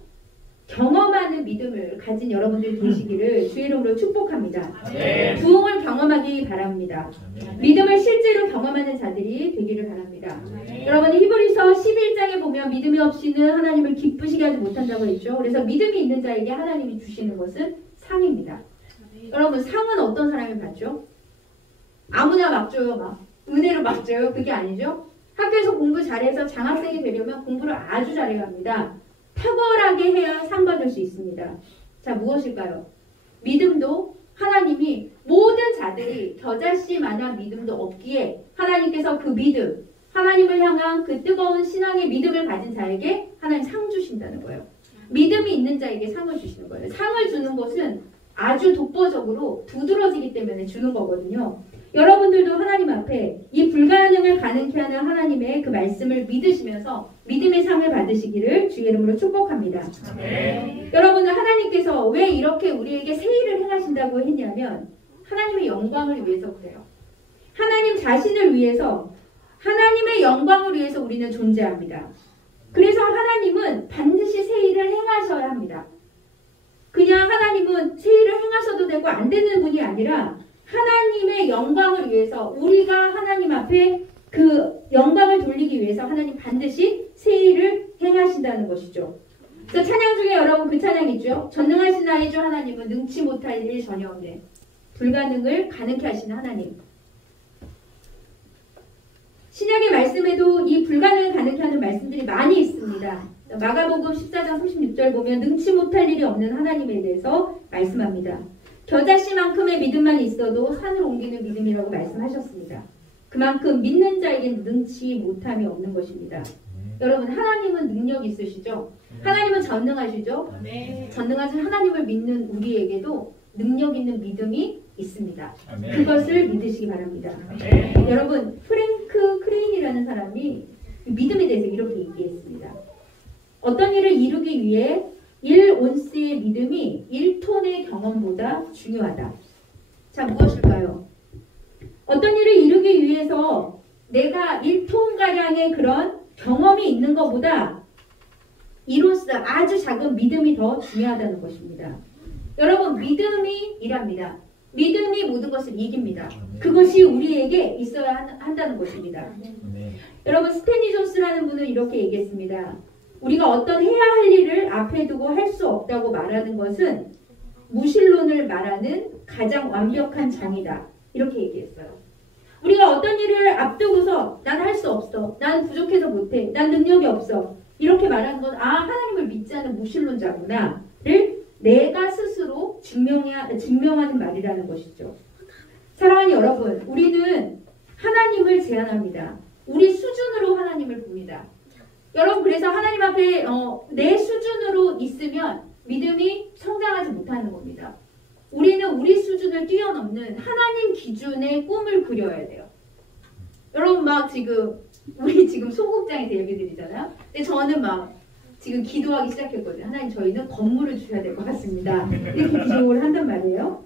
경험하는 믿음을 가진 여러분들이 되시기를 주의 이름으로 축복합니다. 부흥을 경험하기 바랍니다. 믿음을 실제로 경험하는 자들이 되기를 바랍니다. 여러분, 히브리서 11장에 보면 믿음이 없이는 하나님을 기쁘시게 하지 못한다고 했죠. 그래서 믿음이 있는 자에게 하나님이 주시는 것은 상입니다. 여러분, 상은 어떤 사람이 받죠? 아무나 막 줘요, 막 은혜로 막 줘요? 그게 아니죠. 학교에서 공부 잘해서 장학생이 되려면 공부를 아주 잘해야 합니다. 탁월하게 해야 상 받을 수 있습니다. 자, 무엇일까요? 믿음도 하나님이 모든 자들이 겨자씨마냥 믿음도 없기에 하나님께서 그 믿음, 하나님을 향한 그 뜨거운 신앙의 믿음을 가진 자에게 하나님 상 주신다는 거예요. 믿음이 있는 자에게 상을 주시는 거예요. 상을 주는 것은 아주 독보적으로 두드러지기 때문에 주는 거거든요. 여러분들도 하나님 앞에 이 불가능을 가능케 하는 하나님의 그 말씀을 믿으시면서 믿음의 상을 받으시기를 주의 이름으로 축복합니다. 네. 여러분은 하나님께서 왜 이렇게 우리에게 새 일을 행하신다고 했냐면 하나님의 영광을 위해서 그래요. 하나님 자신을 위해서, 하나님의 영광을 위해서 우리는 존재합니다. 그래서 하나님은 반드시 새 일을 행하셔야 합니다. 그냥 하나님은 새 일을 행하셔도 되고 안 되는 분이 아니라 하나님의 영광을 위해서, 우리가 하나님 앞에 그 영광을 돌리기 위해서 하나님 반드시 새 일을 행하신다는 것이죠. 그래서 찬양 중에 여러분 그 찬양 있죠. 전능하신 나의 주 하나님은 능치 못할 일 전혀 없네. 불가능을 가능케 하시는 하나님. 신약의 말씀에도 이 불가능을 가능케 하는 말씀들이 많이 있습니다. 마가복음 14장 36절 보면 능치 못할 일이 없는 하나님에 대해서 말씀합니다. 겨자씨만큼의 믿음만 있어도 산을 옮기는 믿음이라고 말씀하셨습니다. 그만큼 믿는 자에게는 능치 못함이 없는 것입니다. 여러분, 하나님은 능력 있으시죠? 하나님은 전능하시죠? 전능하신 하나님을 믿는 우리에게도 능력 있는 믿음이 있습니다. 그것을 믿으시기 바랍니다. 여러분, 프랭크 크레인이라는 사람이 믿음에 대해서 이렇게 얘기했습니다. 어떤 일을 이루기 위해 1온스의 믿음이 1톤의 경험보다 중요하다. 자, 무엇일까요? 어떤 일을 이루기 위해서 내가 1톤가량의 그런 경험이 있는 것보다 1온스 아주 작은 믿음이 더 중요하다는 것입니다. 여러분, 믿음이 일합니다. 믿음이 모든 것을 이깁니다. 그것이 우리에게 있어야 한다는 것입니다. 여러분, 스탠리 존스라는 분은 이렇게 얘기했습니다. 우리가 어떤 해야 할 일을 앞에 두고 할 수 없다고 말하는 것은 무신론을 말하는 가장 완벽한 정의다. 이렇게 얘기했어요. 우리가 어떤 일을 앞두고서 난 할 수 없어. 난 부족해서 못해. 난 능력이 없어. 이렇게 말하는 건 하나님을 믿지 않는 무신론자구나를 내가 스스로 증명하는 말이라는 것이죠. 사랑하는 여러분, 우리는 하나님을 제한합니다. 우리 수준으로 하나님을 봅니다. 여러분, 그래서 하나님 앞에 내 수준으로 있으면 믿음이 성장하지 못하는 겁니다. 우리는 우리 수준을 뛰어넘는 하나님 기준의 꿈을 그려야 돼요. 여러분, 우리 지금 소극장에서 예배 드리잖아요. 근데 저는 지금 기도하기 시작했거든요. 하나님, 저희는 건물을 주셔야 될 것 같습니다. 이렇게 기도를 한단 말이에요.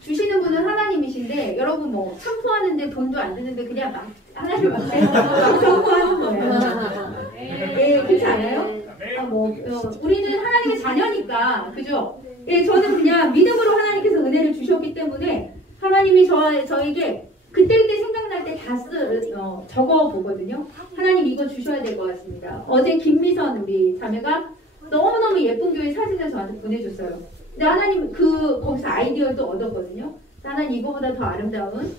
주시는 분은 하나님이신데, 여러분 참포하는데 돈도 안 드는데 그냥 하나님 앞에 참포하는 거예요. 예, 그렇지 않아요? 우리는 하나님의 자녀니까, 그죠? 예, 저는 그냥 믿음으로 하나님께서 은혜를 주셨기 때문에 하나님이 저에게 그때그때 생각날 때 다 적어 보거든요. 하나님 이거 주셔야 될 것 같습니다. 어제 김미선 우리 자매가 너무너무 예쁜 교회 사진을 저한테 보내줬어요. 근데 하나님 거기서 아이디어를 또 얻었거든요. 하나님 이거보다 더 아름다운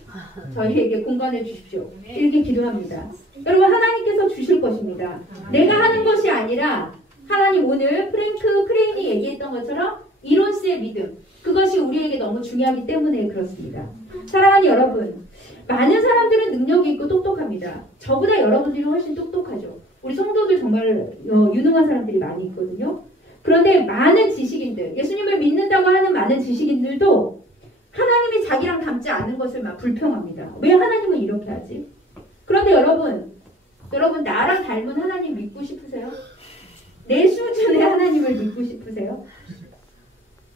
저희에게 공간을 주십시오. 이렇게 기도합니다. 여러분, 하나님께서 주실 것입니다. 내가 하는 것이 아니라 하나님, 오늘 프랭크 크레인이 얘기했던 것처럼 이론스의 믿음, 그것이 우리에게 너무 중요하기 때문에 그렇습니다. 사랑하는 여러분, 많은 사람들은 능력이 있고 똑똑합니다. 저보다 여러분들이 훨씬 똑똑하죠. 우리 성도들 정말 유능한 사람들이 많이 있거든요. 그런데 많은 지식인들, 예수님을 믿는다고 하는 많은 지식인들도 하나님이 자기랑 닮지 않은 것을 불평합니다. 왜 하나님은 이렇게 하지? 그런데 여러분 나랑 닮은 하나님 믿고 싶으세요? 내 수준의 하나님을 믿고 싶으세요?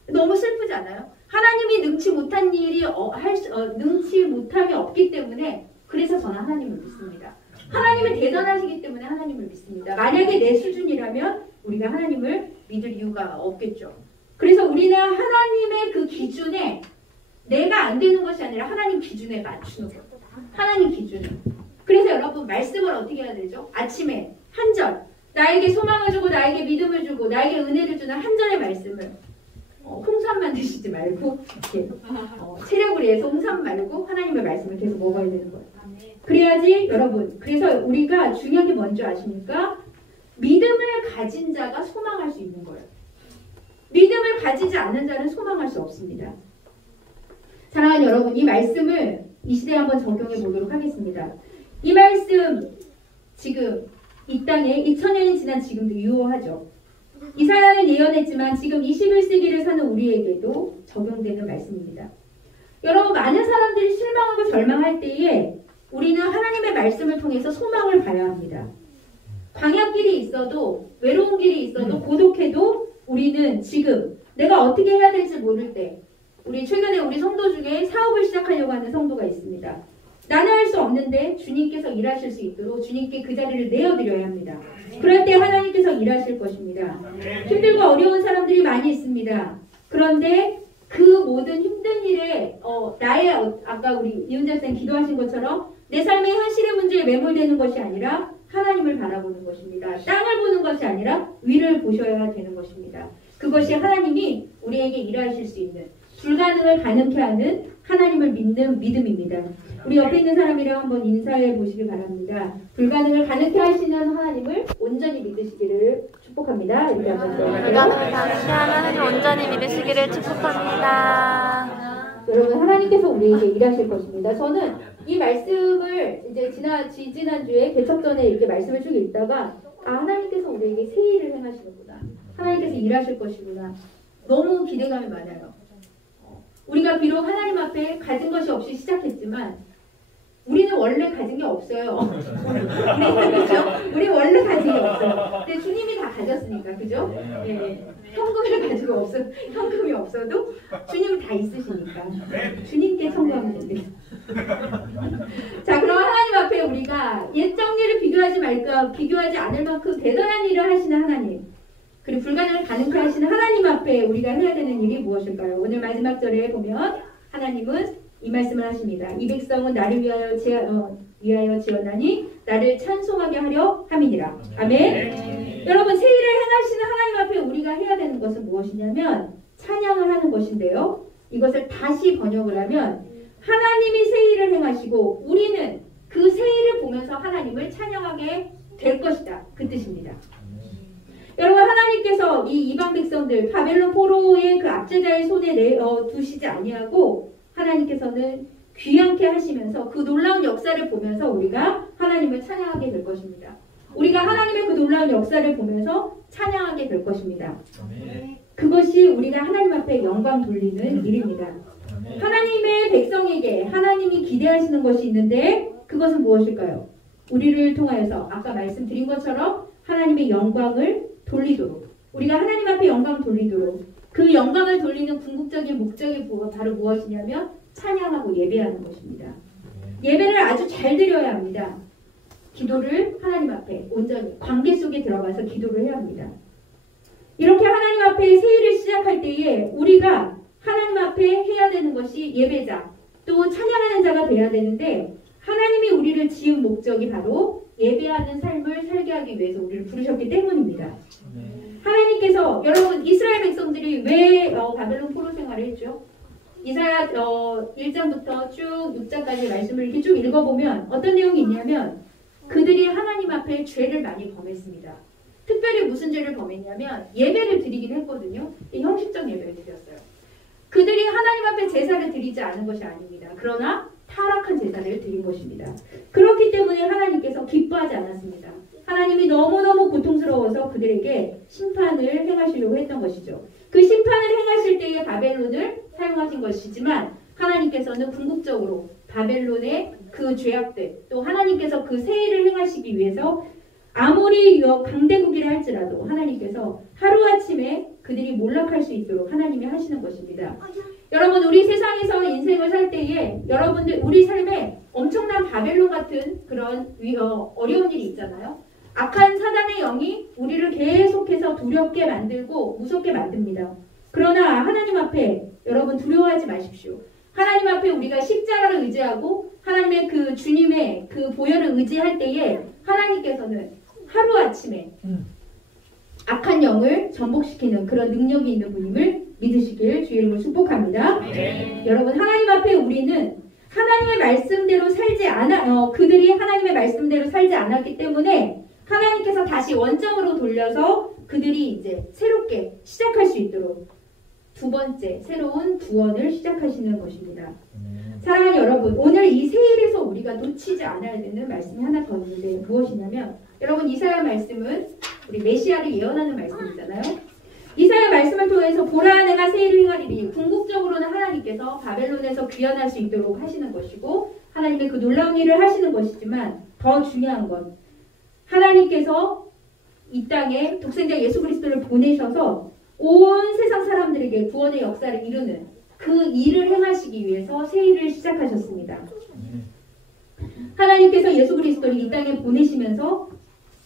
너무 슬프지 않아요? 하나님이 능치 못한 일이 능치 못함이 없기 때문에, 그래서 저는 하나님을 믿습니다. 하나님은 대단하시기 때문에 하나님을 믿습니다. 만약에 내 수준이라면 우리가 하나님을 믿을 이유가 없겠죠. 그래서 우리는 하나님의 그 기준에, 내가 안 되는 것이 아니라 하나님 기준에 맞추는 거예요. 하나님 기준에. 그래서 여러분, 말씀을 어떻게 해야 되죠? 아침에 한 절, 나에게 소망을 주고 나에게 믿음을 주고 나에게 은혜를 주는 한 절의 말씀을, 홍삼만 드시지 말고, 이렇게 체력을 위해서 홍삼 말고 하나님의 말씀을 계속 먹어야 되는 거예요. 그래야지 여러분, 그래서 우리가 중요한 게 뭔지 아십니까? 믿음을 가진 자가 소망할 수 있는 거예요. 믿음을 가지지 않는 자는 소망할 수 없습니다. 사랑하는 여러분, 이 말씀을 이 시대에 한번 적용해 보도록 하겠습니다. 이 말씀 지금 이 땅에 2000년이 지난 지금도 유효하죠. 이사야는 예언했지만 지금 21세기를 사는 우리에게도 적용되는 말씀입니다. 여러분, 많은 사람들이 실망하고 절망할 때에 우리는 하나님의 말씀을 통해서 소망을 봐야 합니다. 광야길이 있어도, 외로운 길이 있어도, 고독해도 우리는 지금 내가 어떻게 해야 될지 모를 때, 우리 최근에 우리 성도 중에 사업을 시작하려고 하는 성도가 있습니다. 나는 할 수 없는데 주님께서 일하실 수 있도록 주님께 그 자리를 내어드려야 합니다. 그럴 때 하나님께서 일하실 것입니다. 힘들고 어려운 사람들이 많이 있습니다. 그런데 그 모든 힘든 일에 나의 아까 우리 이은자 선생님 기도하신 것처럼 내 삶의 현실의 문제에 매몰되는 것이 아니라 하나님을 바라보는 것입니다. 땅을 보는 것이 아니라 위를 보셔야 되는 것입니다. 그것이 하나님이 우리에게 일하실 수 있는, 불가능을 가능케 하는 하나님을 믿는 믿음입니다. 우리 옆에 있는 사람이랑 한번 인사해 보시기 바랍니다. 불가능을 가능케 하시는 하나님을 온전히 믿으시기를 축복합니다. 이렇게 한번 불가능을 가능케 하는 하나님 온전히 믿으시기를 축복합니다. 여러분, 하나님께서 우리에게 일하실 것입니다. 저는 이 말씀을 이제 지난주에 개척 전에 이렇게 말씀을 쭉 읽다가 하나님께서 우리에게 새 일을 행하시는구나. 하나님께서 일하실 것이구나. 너무 기대감이 많아요. 우리가 비록 하나님 앞에 가진 것이 없이 시작했지만 우리는 원래 가진 게 없어요. 그렇죠? 우리 원래 가진 게 없어요. 근데 주님이 다 가졌으니까, 그죠? 네. 현금을 가지고 현금이 없어도 주님은 다 있으시니까 주님께 청구하면 됩니다. 자, 그럼 하나님 앞에 우리가 옛 정리를 비교하지 않을 만큼 대단한 일을 하시는 하나님, 그리고 불가능을 가능케 하시는 하나님 앞에 우리가 해야 되는 일이 무엇일까요? 오늘 마지막 절에 보면 하나님은 이 말씀을 하십니다. 이 백성은 나를 위하여 지었나니 나를 찬송하게 하려 함이니라. 아멘. 여러분, 새 일을 행하시는 하나님 앞에 우리가 해야 되는 것은 무엇이냐면 찬양을 하는 것인데요. 이것을 다시 번역을 하면 하나님이 새 일을 행하시고 우리는 그 새 일을 보면서 하나님을 찬양하게 될 것이다. 그 뜻입니다. 여러분, 하나님께서 이 이방 백성들 바벨론 포로의 그 압제자의 손에 두시지 아니하고 하나님께서는 귀찮게 하시면서 그 놀라운 역사를 보면서 우리가 하나님을 찬양하게 될 것입니다. 우리가 하나님의 그 놀라운 역사를 보면서 찬양하게 될 것입니다. 그것이 우리가 하나님 앞에 영광 돌리는 일입니다. 하나님의 백성에게 하나님이 기대하시는 것이 있는데 그것은 무엇일까요? 우리를 통하여서 아까 말씀드린 것처럼 하나님의 영광을 돌리도록, 우리가 하나님 앞에 영광을 돌리도록, 그 영광을 돌리는 궁극적인 목적이 바로 무엇이냐면 찬양하고 예배하는 것입니다. 예배를 아주 잘 드려야 합니다. 기도를 하나님 앞에 온전히 관계 속에 들어가서 기도를 해야 합니다. 이렇게 하나님 앞에 새 일을 시작할 때에 우리가 하나님 앞에 해야 되는 것이 예배자, 또 찬양하는 자가 돼야 되는데 하나님이 우리를 지은 목적이 바로 예배하는 삶을 살게 하기 위해서 우리를 부르셨기 때문입니다. 하나님께서 여러분 이스라엘 백성들이 왜 바벨론 포로 생활을 했죠? 이사야 1장부터 쭉 6장까지 말씀을 이렇게 쭉 읽어보면 어떤 내용이 있냐면 그들이 하나님 앞에 죄를 많이 범했습니다. 특별히 무슨 죄를 범했냐면 예배를 드리긴 했거든요. 형식적 예배를 드렸어요. 그들이 하나님 앞에 제사를 드리지 않은 것이 아닙니다. 그러나 타락한 제사를 드린 것입니다. 그렇기 때문에 하나님께서 기뻐하지 않았습니다. 하나님이 너무너무 고통스러워서 그들에게 심판을 행하시려고 했던 것이죠. 그 심판을 행하실 때에 바벨론을 사용하신 것이지만 하나님께서는 궁극적으로 바벨론의 그 죄악들, 또 하나님께서 그 새 일을 행하시기 위해서 아무리 강대국이라 할지라도 하나님께서 하루아침에 그들이 몰락할 수 있도록 하나님이 하시는 것입니다. 여러분, 우리 세상에서 인생을 살 때에 여러분들 우리 삶에 엄청난 바벨론 같은 그런 어려운 일이 있잖아요. 악한 사단의 영이 우리를 계속해서 두렵게 만들고 무섭게 만듭니다. 그러나 하나님 앞에 여러분 두려워하지 마십시오. 하나님 앞에 우리가 십자가를 의지하고 하나님의 그 주님의 그 보혈을 의지할 때에 하나님께서는 하루아침에 악한 영을 전복시키는 그런 능력이 있는 분임을 믿으시길 주의 이름으로 축복합니다. 여러분, 하나님 앞에 우리는 하나님의 말씀대로 살지 그들이 하나님의 말씀대로 살지 않았기 때문에 하나님께서 다시 원점으로 돌려서 그들이 이제 새롭게 시작할 수 있도록 두 번째 새로운 구원을 시작하시는 것입니다. 사랑하는 여러분, 오늘 이 세일에서 우리가 놓치지 않아야 되는 말씀이 하나 더 있는데 무엇이냐면, 여러분 이사야 말씀은 우리 메시아를 예언하는 말씀이잖아요. 이사야 말씀을 통해서 보라 내가 세일을 행하리니, 궁극적으로는 하나님께서 바벨론에서 귀환할 수 있도록 하시는 것이고 하나님의 그 놀라운 일을 하시는 것이지만, 더 중요한 건 하나님께서 이 땅에 독생자 예수 그리스도를 보내셔서 온 세상 사람들에게 구원의 역사를 이루는 그 일을 행하시기 위해서 세일을 시작하셨습니다. 하나님께서 예수 그리스도를 이 땅에 보내시면서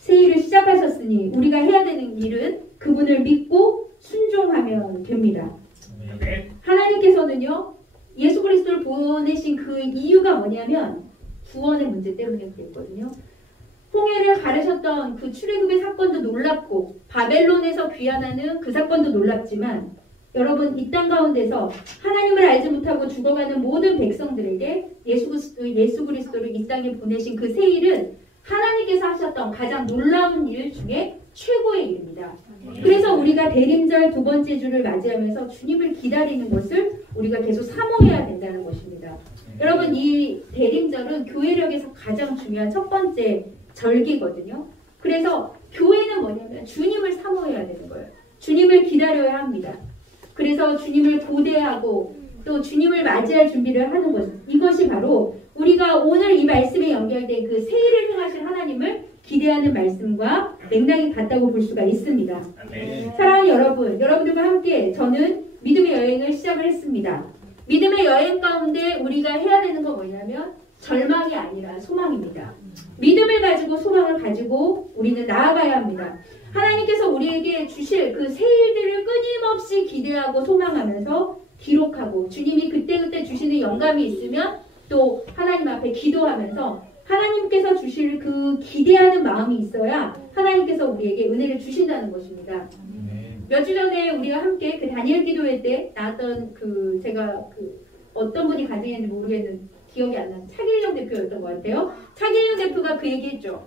세일을 시작하셨으니 우리가 해야 되는 일은 그분을 믿고 순종하면 됩니다. 하나님께서는요, 예수 그리스도를 보내신 그 이유가 뭐냐면 구원의 문제 때문에 그랬거든요. 홍해를 가르셨던 그 출애굽의 사건도 놀랍고 바벨론에서 귀환하는 그 사건도 놀랍지만, 여러분 이 땅 가운데서 하나님을 알지 못하고 죽어가는 모든 백성들에게 예수 그리스도를 이 땅에 보내신 그 세일은 하나님께서 하셨던 가장 놀라운 일 중에 최고의 일입니다. 그래서 우리가 대림절 두 번째 주를 맞이하면서 주님을 기다리는 것을 우리가 계속 사모해야 된다는 것입니다. 여러분 이 대림절은 교회력에서 가장 중요한 첫 번째 절기거든요. 그래서 교회는 뭐냐면 주님을 사모해야 되는 거예요. 주님을 기다려야 합니다. 그래서 주님을 고대하고 또 주님을 맞이할 준비를 하는 것, 이것이 바로 우리가 오늘 이 말씀에 연결된 그 세일을 행하실 하나님을 기대하는 말씀과 맥락이 같다고 볼 수가 있습니다. 사랑하는 여러분, 여러분들과 함께 저는 믿음의 여행을 시작을 했습니다. 믿음의 여행 가운데 우리가 해야 되는 건 뭐냐면 절망이 아니라 소망입니다. 믿음을 가지고 소망을 가지고 우리는 나아가야 합니다. 하나님께서 우리에게 주실 그 세일들을 끊임없이 기대하고 소망하면서 기록하고, 주님이 그때그때 주시는 영감이 있으면 또 하나님 앞에 기도하면서 하나님께서 주실 그 기대하는 마음이 있어야 하나님께서 우리에게 은혜를 주신다는 것입니다. 몇 주 전에 우리가 함께 그 다니엘 기도회 때 나왔던 제가 어떤 분이 가정했는지 모르겠는데 기억이 안 나는 차길영 대표였던 것 같아요. 차길영 대표가 그 얘기했죠.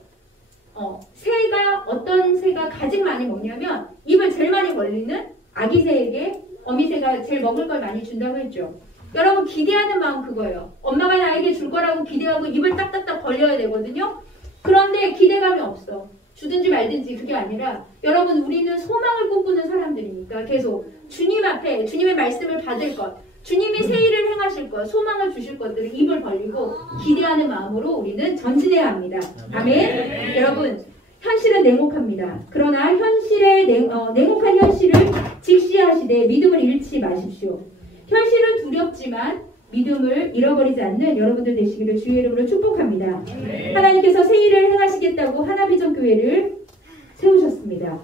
어떤 새가 가장 많이 먹냐면 입을 제일 많이 벌리는 아기 새에게 어미 새가 제일 먹을 걸 많이 준다고 했죠. 여러분 기대하는 마음 그거예요. 엄마가 나에게 줄 거라고 기대하고 입을 딱딱딱 벌려야 되거든요. 그런데 기대감이 없어. 주든지 말든지 그게 아니라, 여러분 우리는 소망을 꿈꾸는 사람들이니까 계속 주님 앞에 주님의 말씀을 받을 것, 주님이 새 일을 행하실 것, 소망을 주실 것들을 입을 벌리고 기대하는 마음으로 우리는 전진해야 합니다. 아멘. 여러분 현실은 냉혹합니다. 그러나 냉혹한 현실을 직시하시되 믿음을 잃지 마십시오. 현실은 두렵지만 믿음을 잃어버리지 않는 여러분들 되시기를 주의 이름으로 축복합니다. 하나님께서 새 일을 행하시겠다고 하나비전교회를 세우셨습니다.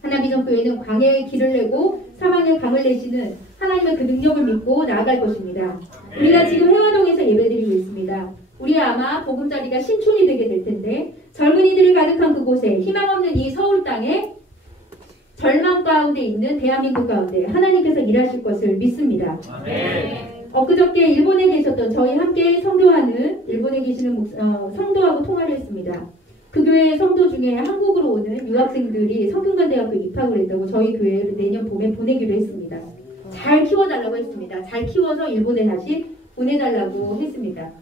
하나비전교회는 광야에 길을 내고 사방에 강을 내시는 하나님의 그 능력을 믿고 나아갈 것입니다. 우리가 지금 해화동에서 예배드리고 있습니다. 우리 아마 보금자리가 신촌이 되게 될 텐데, 젊은이들이 가득한 그곳에 희망 없는 이 서울 땅에 절망 가운데 있는 대한민국 가운데 하나님께서 일하실 것을 믿습니다. 엊그저께 일본에 계셨던 저희 함께 성도하는 일본에 계시는 성도하고 통화를 했습니다. 그 교회 성도 중에 한국으로 오는 유학생들이 성균관대학교 입학을 했다고 저희 교회를 내년 봄에 보내기로 했습니다. 잘 키워달라고 했습니다. 잘 키워서 일본에 다시 보내달라고 했습니다.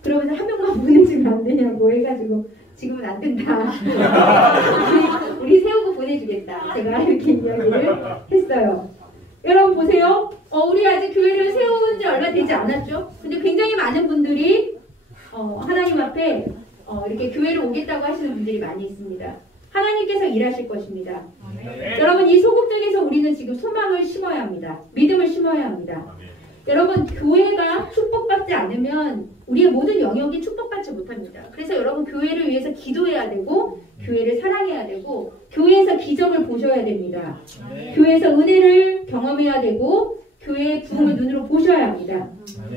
그러면서 한 명만 보내주면 안 되냐고 해가지고 지금은 안 된다. 우리 세우고 보내주겠다. 제가 이렇게 이야기를 했어요. 여러분 보세요. 우리 아직 교회를 세운 지 얼마 되지 않았죠? 근데 굉장히 많은 분들이 하나님 앞에 이렇게 교회를 오겠다고 하시는 분들이 많이 있습니다. 하나님께서 일하실 것입니다. 여러분 이 소극적에서 우리는 지금 소망을 심어야 합니다. 믿음을 심어야 합니다. 여러분 교회가 축복받지 않으면 우리의 모든 영역이 축복받지 못합니다. 그래서 여러분 교회를 위해서 기도해야 되고 교회를 사랑해야 되고 교회에서 기적을 보셔야 됩니다. 교회에서 은혜를 경험해야 되고 교회의 부흥을 눈으로 보셔야 합니다.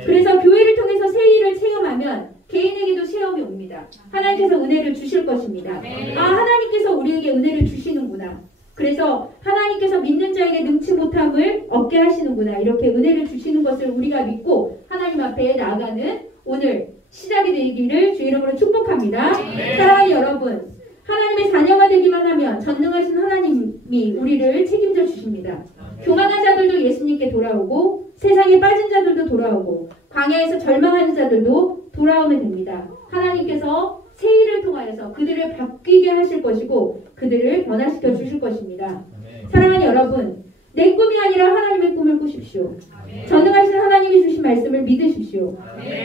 그래서 교회를 통해서 새 일을 체험하면 개인에게도 시험이 옵니다. 하나님께서 은혜를 주실 것입니다. 하나님께서 우리에게 은혜를 주시는구나. 그래서 하나님께서 믿는 자에게 능치 못함을 얻게 하시는구나. 이렇게 은혜를 주시는 것을 우리가 믿고 하나님 앞에 나아가는 오늘 시작이 되기를 주 이름으로 축복합니다. 사랑하는 여러분, 하나님의 자녀가 되기만 하면 전능하신 하나님이 우리를 책임져 주십니다. 교만한 자들도 예수님께 돌아오고 세상에 빠진 자들도 돌아오고 광야에서 절망하는 자들도 돌아오면 됩니다. 하나님께서 새 일을 통하여서 그들을 바뀌게 하실 것이고 그들을 변화시켜 주실 것입니다. 사랑하는 여러분, 내 꿈이 아니라 하나님의 꿈을 꾸십시오. 전능하신 하나님이 주신 말씀을 믿으십시오.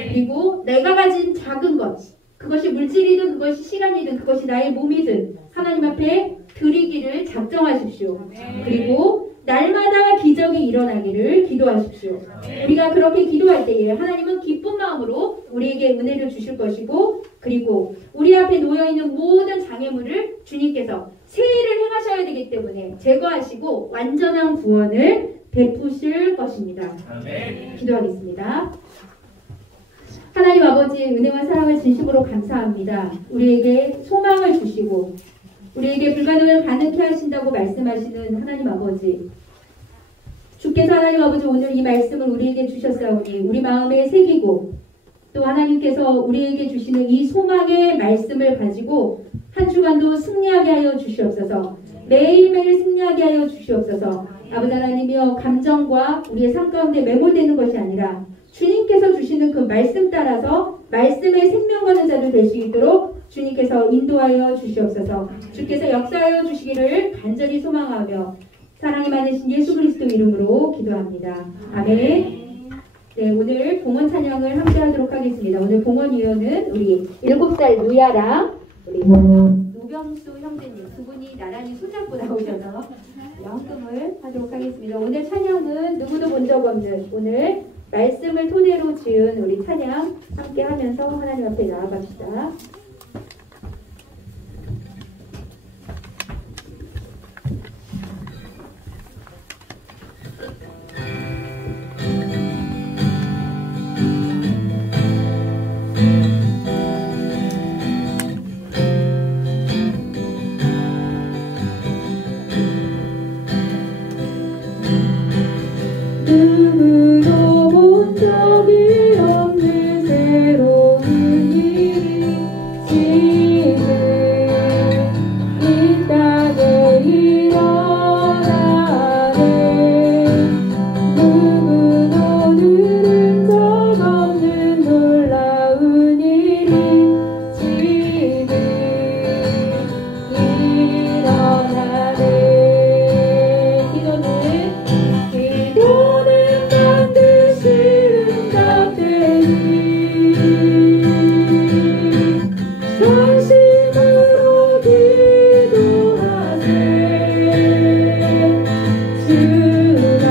그리고 내가 가진 작은 것, 그것이 물질이든 그것이 시간이든 그것이 나의 몸이든 하나님 앞에 드리기를 작정하십시오. 그리고 날마다 기적이 일어나기를 기도하십시오. 우리가 그렇게 기도할 때에 하나님은 기쁜 마음으로 우리에게 은혜를 주실 것이고 그리고 우리 앞에 놓여있는 모든 장애물을 주님께서 새 일을 행하셔야 되기 때문에 제거하시고 완전한 구원을 베푸실 것입니다. 기도하겠습니다. 하나님 아버지, 은혜와 사랑을 진심으로 감사합니다. 우리에게 소망을 주시고 우리에게 불가능을 가능케 하신다고 말씀하시는 하나님 아버지, 주께서 하나님 아버지 오늘 이 말씀을 우리에게 주셨사오니 우리 마음에 새기고 또 하나님께서 우리에게 주시는 이 소망의 말씀을 가지고 한 주간도 승리하게 하여 주시옵소서. 매일매일 승리하게 하여 주시옵소서. 아버지 하나님이여, 감정과 우리의 삶 가운데 매몰되는 것이 아니라 주님께서 주시는 그 말씀 따라서 말씀의 생명 거는 자들 될 수 있도록 주님께서 인도하여 주시옵소서. 주께서 역사하여 주시기를 간절히 소망하며 사랑이 많으신 예수 그리스도 이름으로 기도합니다. 아멘. 네, 오늘 봉헌 찬양을 함께 하도록 하겠습니다. 오늘 봉헌위원은 우리 7살 누야랑 우리 노병수 형제님 두 분이 나란히 손잡고 나오셔서 연금을 하도록 하겠습니다. 오늘 찬양은 누구도 본 적 없는 오늘 말씀을 토대로 지은 우리 찬양 함께 하면서 하나님 앞에 나아갑시다. 누구도 본 적이 없는 새로운 일이 지금 이 땅에 일어나네. 누구도 들은 적 없는 놀라운 일이 지금 일어나네. 기도는 반드시 응답되니 전심으로 기도하세. 주가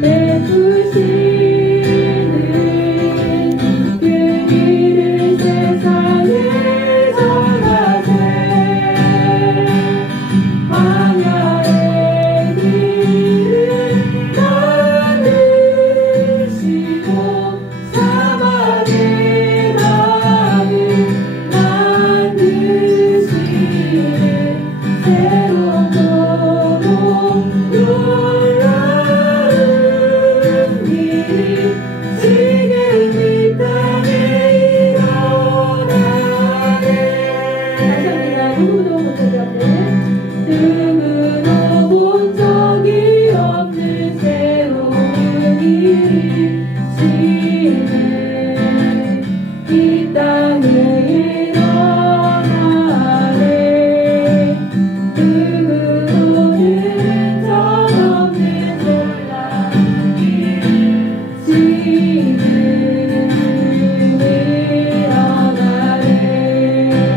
베푸시는 그 길을 세상에 전하세. 광야의 만드시고 사막의 강을 만드시는 새롭고 놀라운 일이 지금 이 땅에 일어나네. 다시 합니다. 누구도 본 적이 없는 누구도 본 적이 없는 새로운 일이 지금 이 땅에 일어나네. 누구도 들은 적 없는 놀라운 일이 지금 일어나네.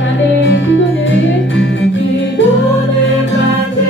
아멘. 기도는 반드시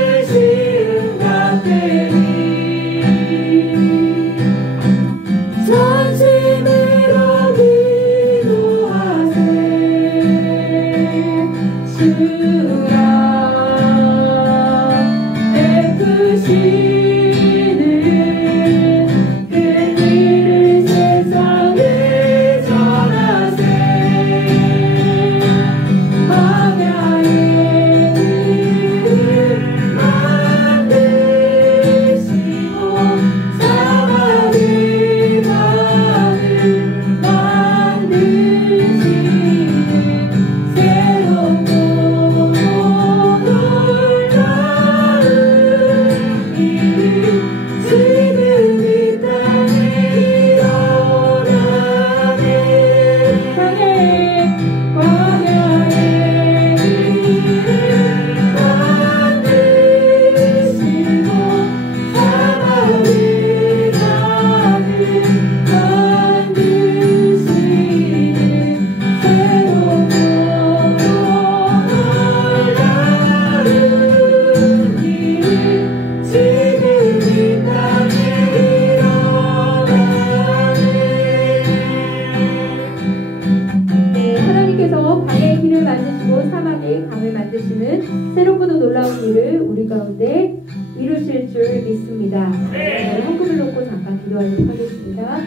놀라운 일을 우리 가운데 이루실 줄 믿습니다. 한국을 놓고 잠깐 기도하도록 하겠습니다.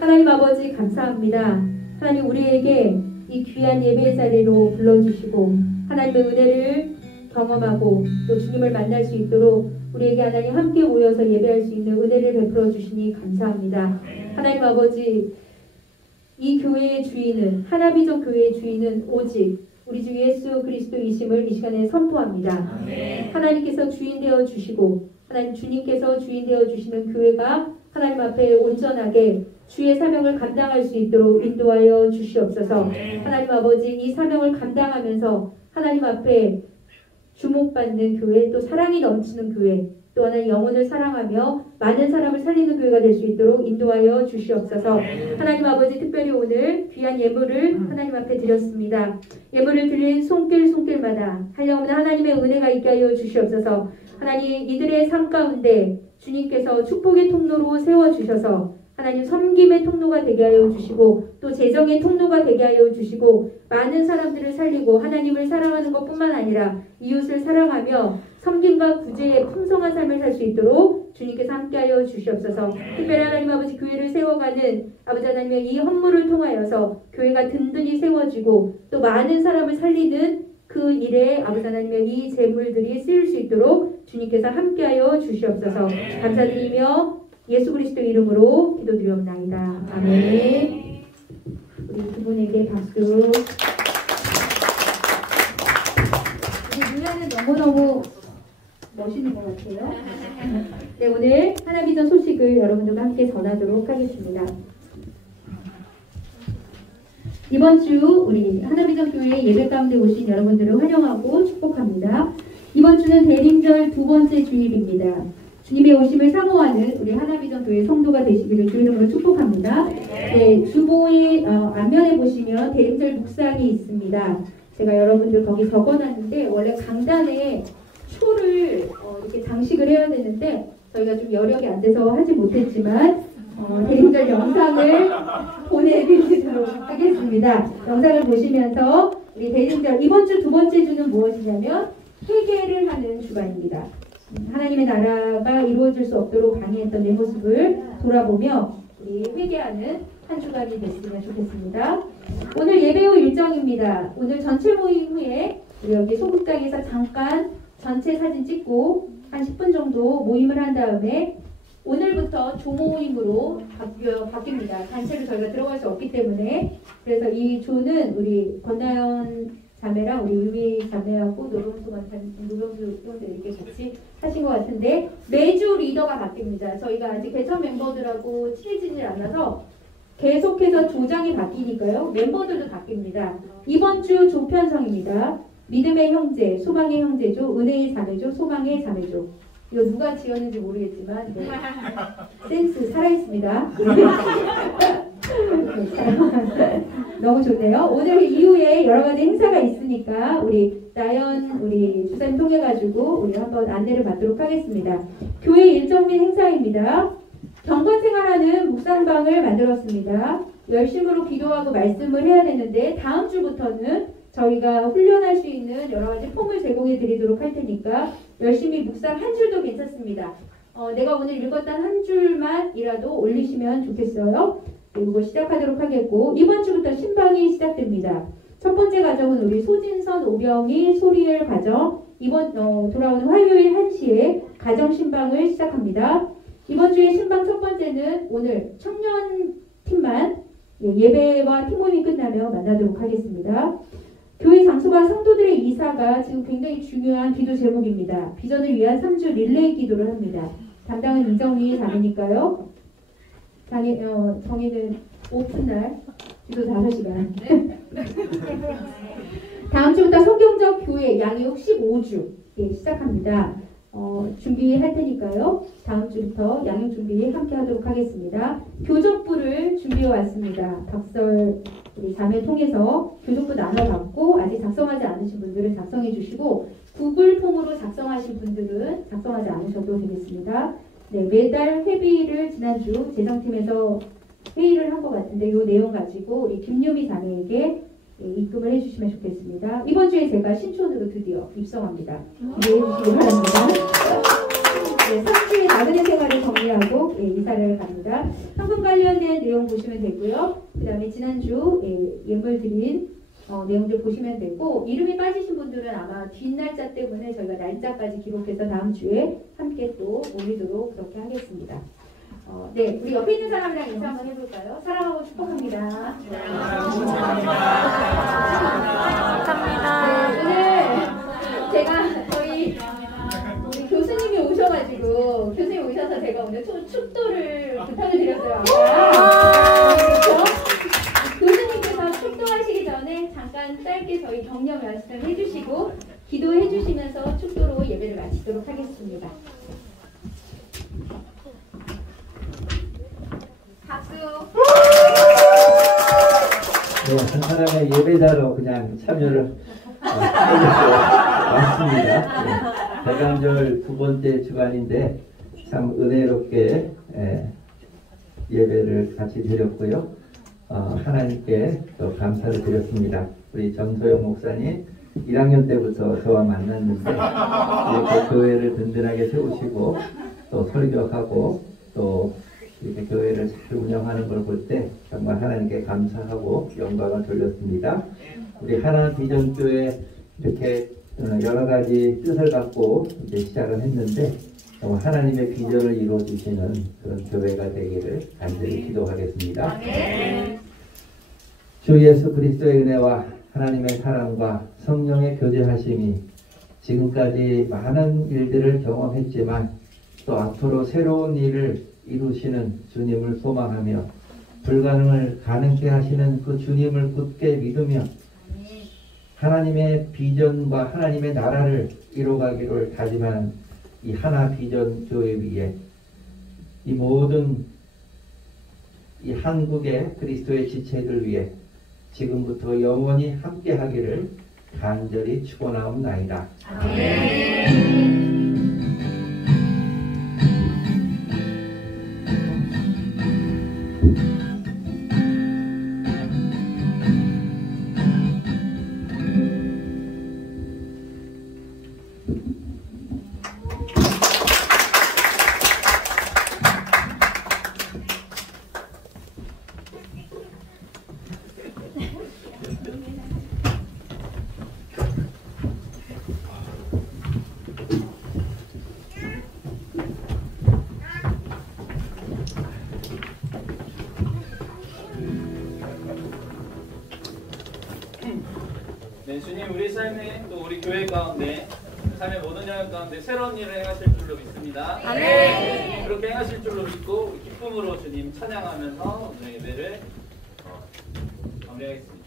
하나님 아버지 감사합니다. 하나님 우리에게 이 귀한 예배의 자리로 불러주시고 하나님의 은혜를 경험하고 또 주님을 만날 수 있도록 우리에게 하나님 함께 모여서 예배할 수 있는 은혜를 베풀어 주시니 감사합니다. 하나님 아버지 이 교회의 주인은 하나비전 교회의 주인은 오직 우리 주 예수 그리스도이심을 이 시간에 선포합니다. 하나님께서 주인 되어 주시고 하나님 주님께서 주인 되어 주시는 교회가 하나님 앞에 온전하게 주의 사명을 감당할 수 있도록 인도하여 주시옵소서. 하나님 아버지 이 사명을 감당하면서 하나님 앞에 주목받는 교회 또 사랑이 넘치는 교회 또 하나님 영혼을 사랑하며 많은 사람을 살리는 교회가 될 수 있도록 인도하여 주시옵소서. 하나님 아버지 특별히 오늘 귀한 예물을 하나님 앞에 드렸습니다. 예물을 드린 손길마다 하나님 하나님의 은혜가 있게 하여 주시옵소서. 하나님 이들의 삶 가운데 주님께서 축복의 통로로 세워주셔서 하나님 섬김의 통로가 되게 하여 주시고 또 재정의 통로가 되게 하여 주시고 많은 사람들을 살리고 하나님을 사랑하는 것뿐만 아니라 이웃을 사랑하며 섬김과 구제의 풍성한 삶을 살 수 있도록 주님께서 함께하여 주시옵소서. 특별히 하나님 아버지 교회를 세워가는 아버지 하나님의 이 헌물을 통하여서 교회가 든든히 세워지고 또 많은 사람을 살리는 그 일에 아버지 하나님의 이 재물들이 쓰일 수 있도록 주님께서 함께하여 주시옵소서. 감사드리며 예수 그리스도 이름으로 기도드리옵나이다. 아멘. 우리 두 분에게 박수. 우리 유야는 너무너무 멋있는 것 같아요. 네, 오늘 하나비전 소식을 여러분들과 함께 전하도록 하겠습니다. 이번 주 우리 하나비전 교회 예배 가운데 오신 여러분들을 환영하고 축복합니다. 이번 주는 대림절 두 번째 주일입니다. 주님의 오심을 사모하는 우리 하나비전 교회 성도가 되시기를 주 이름으로 축복합니다. 네, 주보의 앞면에 보시면 대림절 묵상이 있습니다. 제가 여러분들 거기 적어놨는데 원래 강단에 초를 이렇게 장식을 해야 되는데 저희가 좀 여력이 안 돼서 하지 못했지만 대림절 영상을 보내드리도록 하겠습니다. 영상을 보시면서 우리 대림절 이번 주 두 번째 주는 무엇이냐면 회개를 하는 주간입니다. 하나님의 나라가 이루어질 수 없도록 방해했던 내 모습을 돌아보며 우리 회개하는 한 주간이 됐으면 좋겠습니다. 오늘 예배 후 일정입니다. 오늘 전체 모임 후에 우리 여기 소극장에서 잠깐 전체 사진 찍고 한 10분 정도 모임을 한 다음에 오늘부터 조모임으로 바뀝니다. 단체로 저희가 들어갈 수 없기 때문에 그래서 이 조는 우리 권나연 자매랑 우리 유미 자매하고 노병수 형들 이렇게 같이 하신 것 같은데 매주 리더가 바뀝니다. 저희가 아직 개천 멤버들하고 친해지질 않아서 계속해서 조장이 바뀌니까요. 멤버들도 바뀝니다. 이번 주 조 편성입니다. 믿음의 형제, 소망의 형제조, 은혜의 자매조, 소망의 자매조. 이거 누가 지었는지 모르겠지만 네. 센스 살아있습니다. 너무 좋네요. 오늘 이후에 여러 가지 행사가 있으니까 우리 나연 우리 주사님 통해 가지고 우리 한번 안내를 받도록 하겠습니다. 교회 일정 및 행사입니다. 경건 생활하는 묵상방을 만들었습니다. 열심으로 기도하고 말씀을 해야 되는데 다음 주부터는 저희가 훈련할 수 있는 여러 가지 폼을 제공해 드리도록 할 테니까 열심히 묵상 한 줄도 괜찮습니다. 내가 오늘 읽었던 한 줄만이라도 올리시면 좋겠어요. 이거 시작하도록 하겠고 이번 주부터 신방이 시작됩니다. 첫 번째 가정은 우리 소진선 오병이 소리엘 가정 이번 돌아오는 화요일 1시에 가정 신방을 시작합니다. 이번 주에 신방 첫 번째는 오늘 청년 팀만 예배와 팀 모임이 끝나면 만나도록 하겠습니다. 교회 장소와 성도들의 이사가 지금 굉장히 중요한 기도 제목입니다. 비전을 위한 3주 릴레이 기도를 합니다. 담당은 이정희 자매니까요. 정희는 오픈날 기도 5시간. 다음 주부터 성경적 교회 양육 15주 시작합니다. 준비할 테니까요. 다음 주부터 양육 준비 함께 하도록 하겠습니다. 교적부를 준비해 왔습니다. 박설 우리 자매 통해서 교적부 나눠받고 아직 작성하지 않으신 분들은 작성해 주시고 구글 폼으로 작성하신 분들은 작성하지 않으셔도 되겠습니다. 네, 매달 회비를 지난주 재정팀에서 회의를 한 것 같은데 이 내용 가지고 우리 김유미 자매에게 입금을 해주시면 좋겠습니다. 이번 주에 제가 신촌으로 드디어 입성합니다. 이해해 주시기 바랍니다. 네, 3주의 나그네 생활을 정리하고 이사를 갑니다. 현금 관련된 내용 보시면 되고요. 그 다음에 지난주 예물 드린 내용들 보시면 되고, 이름이 빠지신 분들은 아마 뒷날짜 때문에 저희가 날짜까지 기록해서 다음 주에 함께 또 올리도록 그렇게 하겠습니다. 네, 우리 옆에 있는 사람이랑 인사 한번 해볼까요? 사랑하고 축복합니다. 감사합니다. 네, 오늘 제가 저희 우리 교수님이 오셔가지고, 교수님 오셔서 제가 오늘 축도를 부탁을 드렸어요. 그렇죠? 교수님께서 축도하시기 전에 잠깐 짧게 저희 격려 말씀 해주시고 기도해 주시면서 축도로 예배를 마치도록 하겠습니다. 박수. 네, 한 사람의 예배자로 그냥 참여를 왔습니다. 네, 대강절 두 번째 주간인데 참 은혜롭게 예배를 같이 드렸고요. 하나님께 또 감사를 드렸습니다. 우리 정소영 목사님 1학년 때부터 저와 만났는데 이렇게 교회를 든든하게 세우시고 또 설교하고 또 이렇게 교회를 잘 운영하는 걸 볼 때 정말 하나님께 감사하고 영광을 돌렸습니다. 우리 하나 비전교회 이렇게 여러 가지 뜻을 갖고 이제 시작을 했는데 정말 하나님의 비전을 이루어주시는 그런 교회가 되기를 간절히 기도하겠습니다. 주 예수 그리스도의 은혜와 하나님의 사랑과 성령의 교제하심이 지금까지 많은 일들을 경험했지만 또 앞으로 새로운 일을 이루시는 주님을 소망하며 불가능을 가능케 하시는 그 주님을 굳게 믿으며 하나님의 비전과 하나님의 나라를 이루어가기를 다짐하는 이 하나 비전 교회 위에 이 모든 이 한국의 그리스도의 지체들 위해 지금부터 영원히 함께 하기를 간절히 축원하옵나이다. 아멘. 네, 주님 우리 삶에 또 우리 교회 가운데 삶의 모든 영역 가운데 새로운 일을 행하실 줄로 믿습니다. 아멘. 그렇게 행하실 줄로 믿고 기쁨으로 주님 찬양하면서 오늘 예배를 마무리하겠습니다.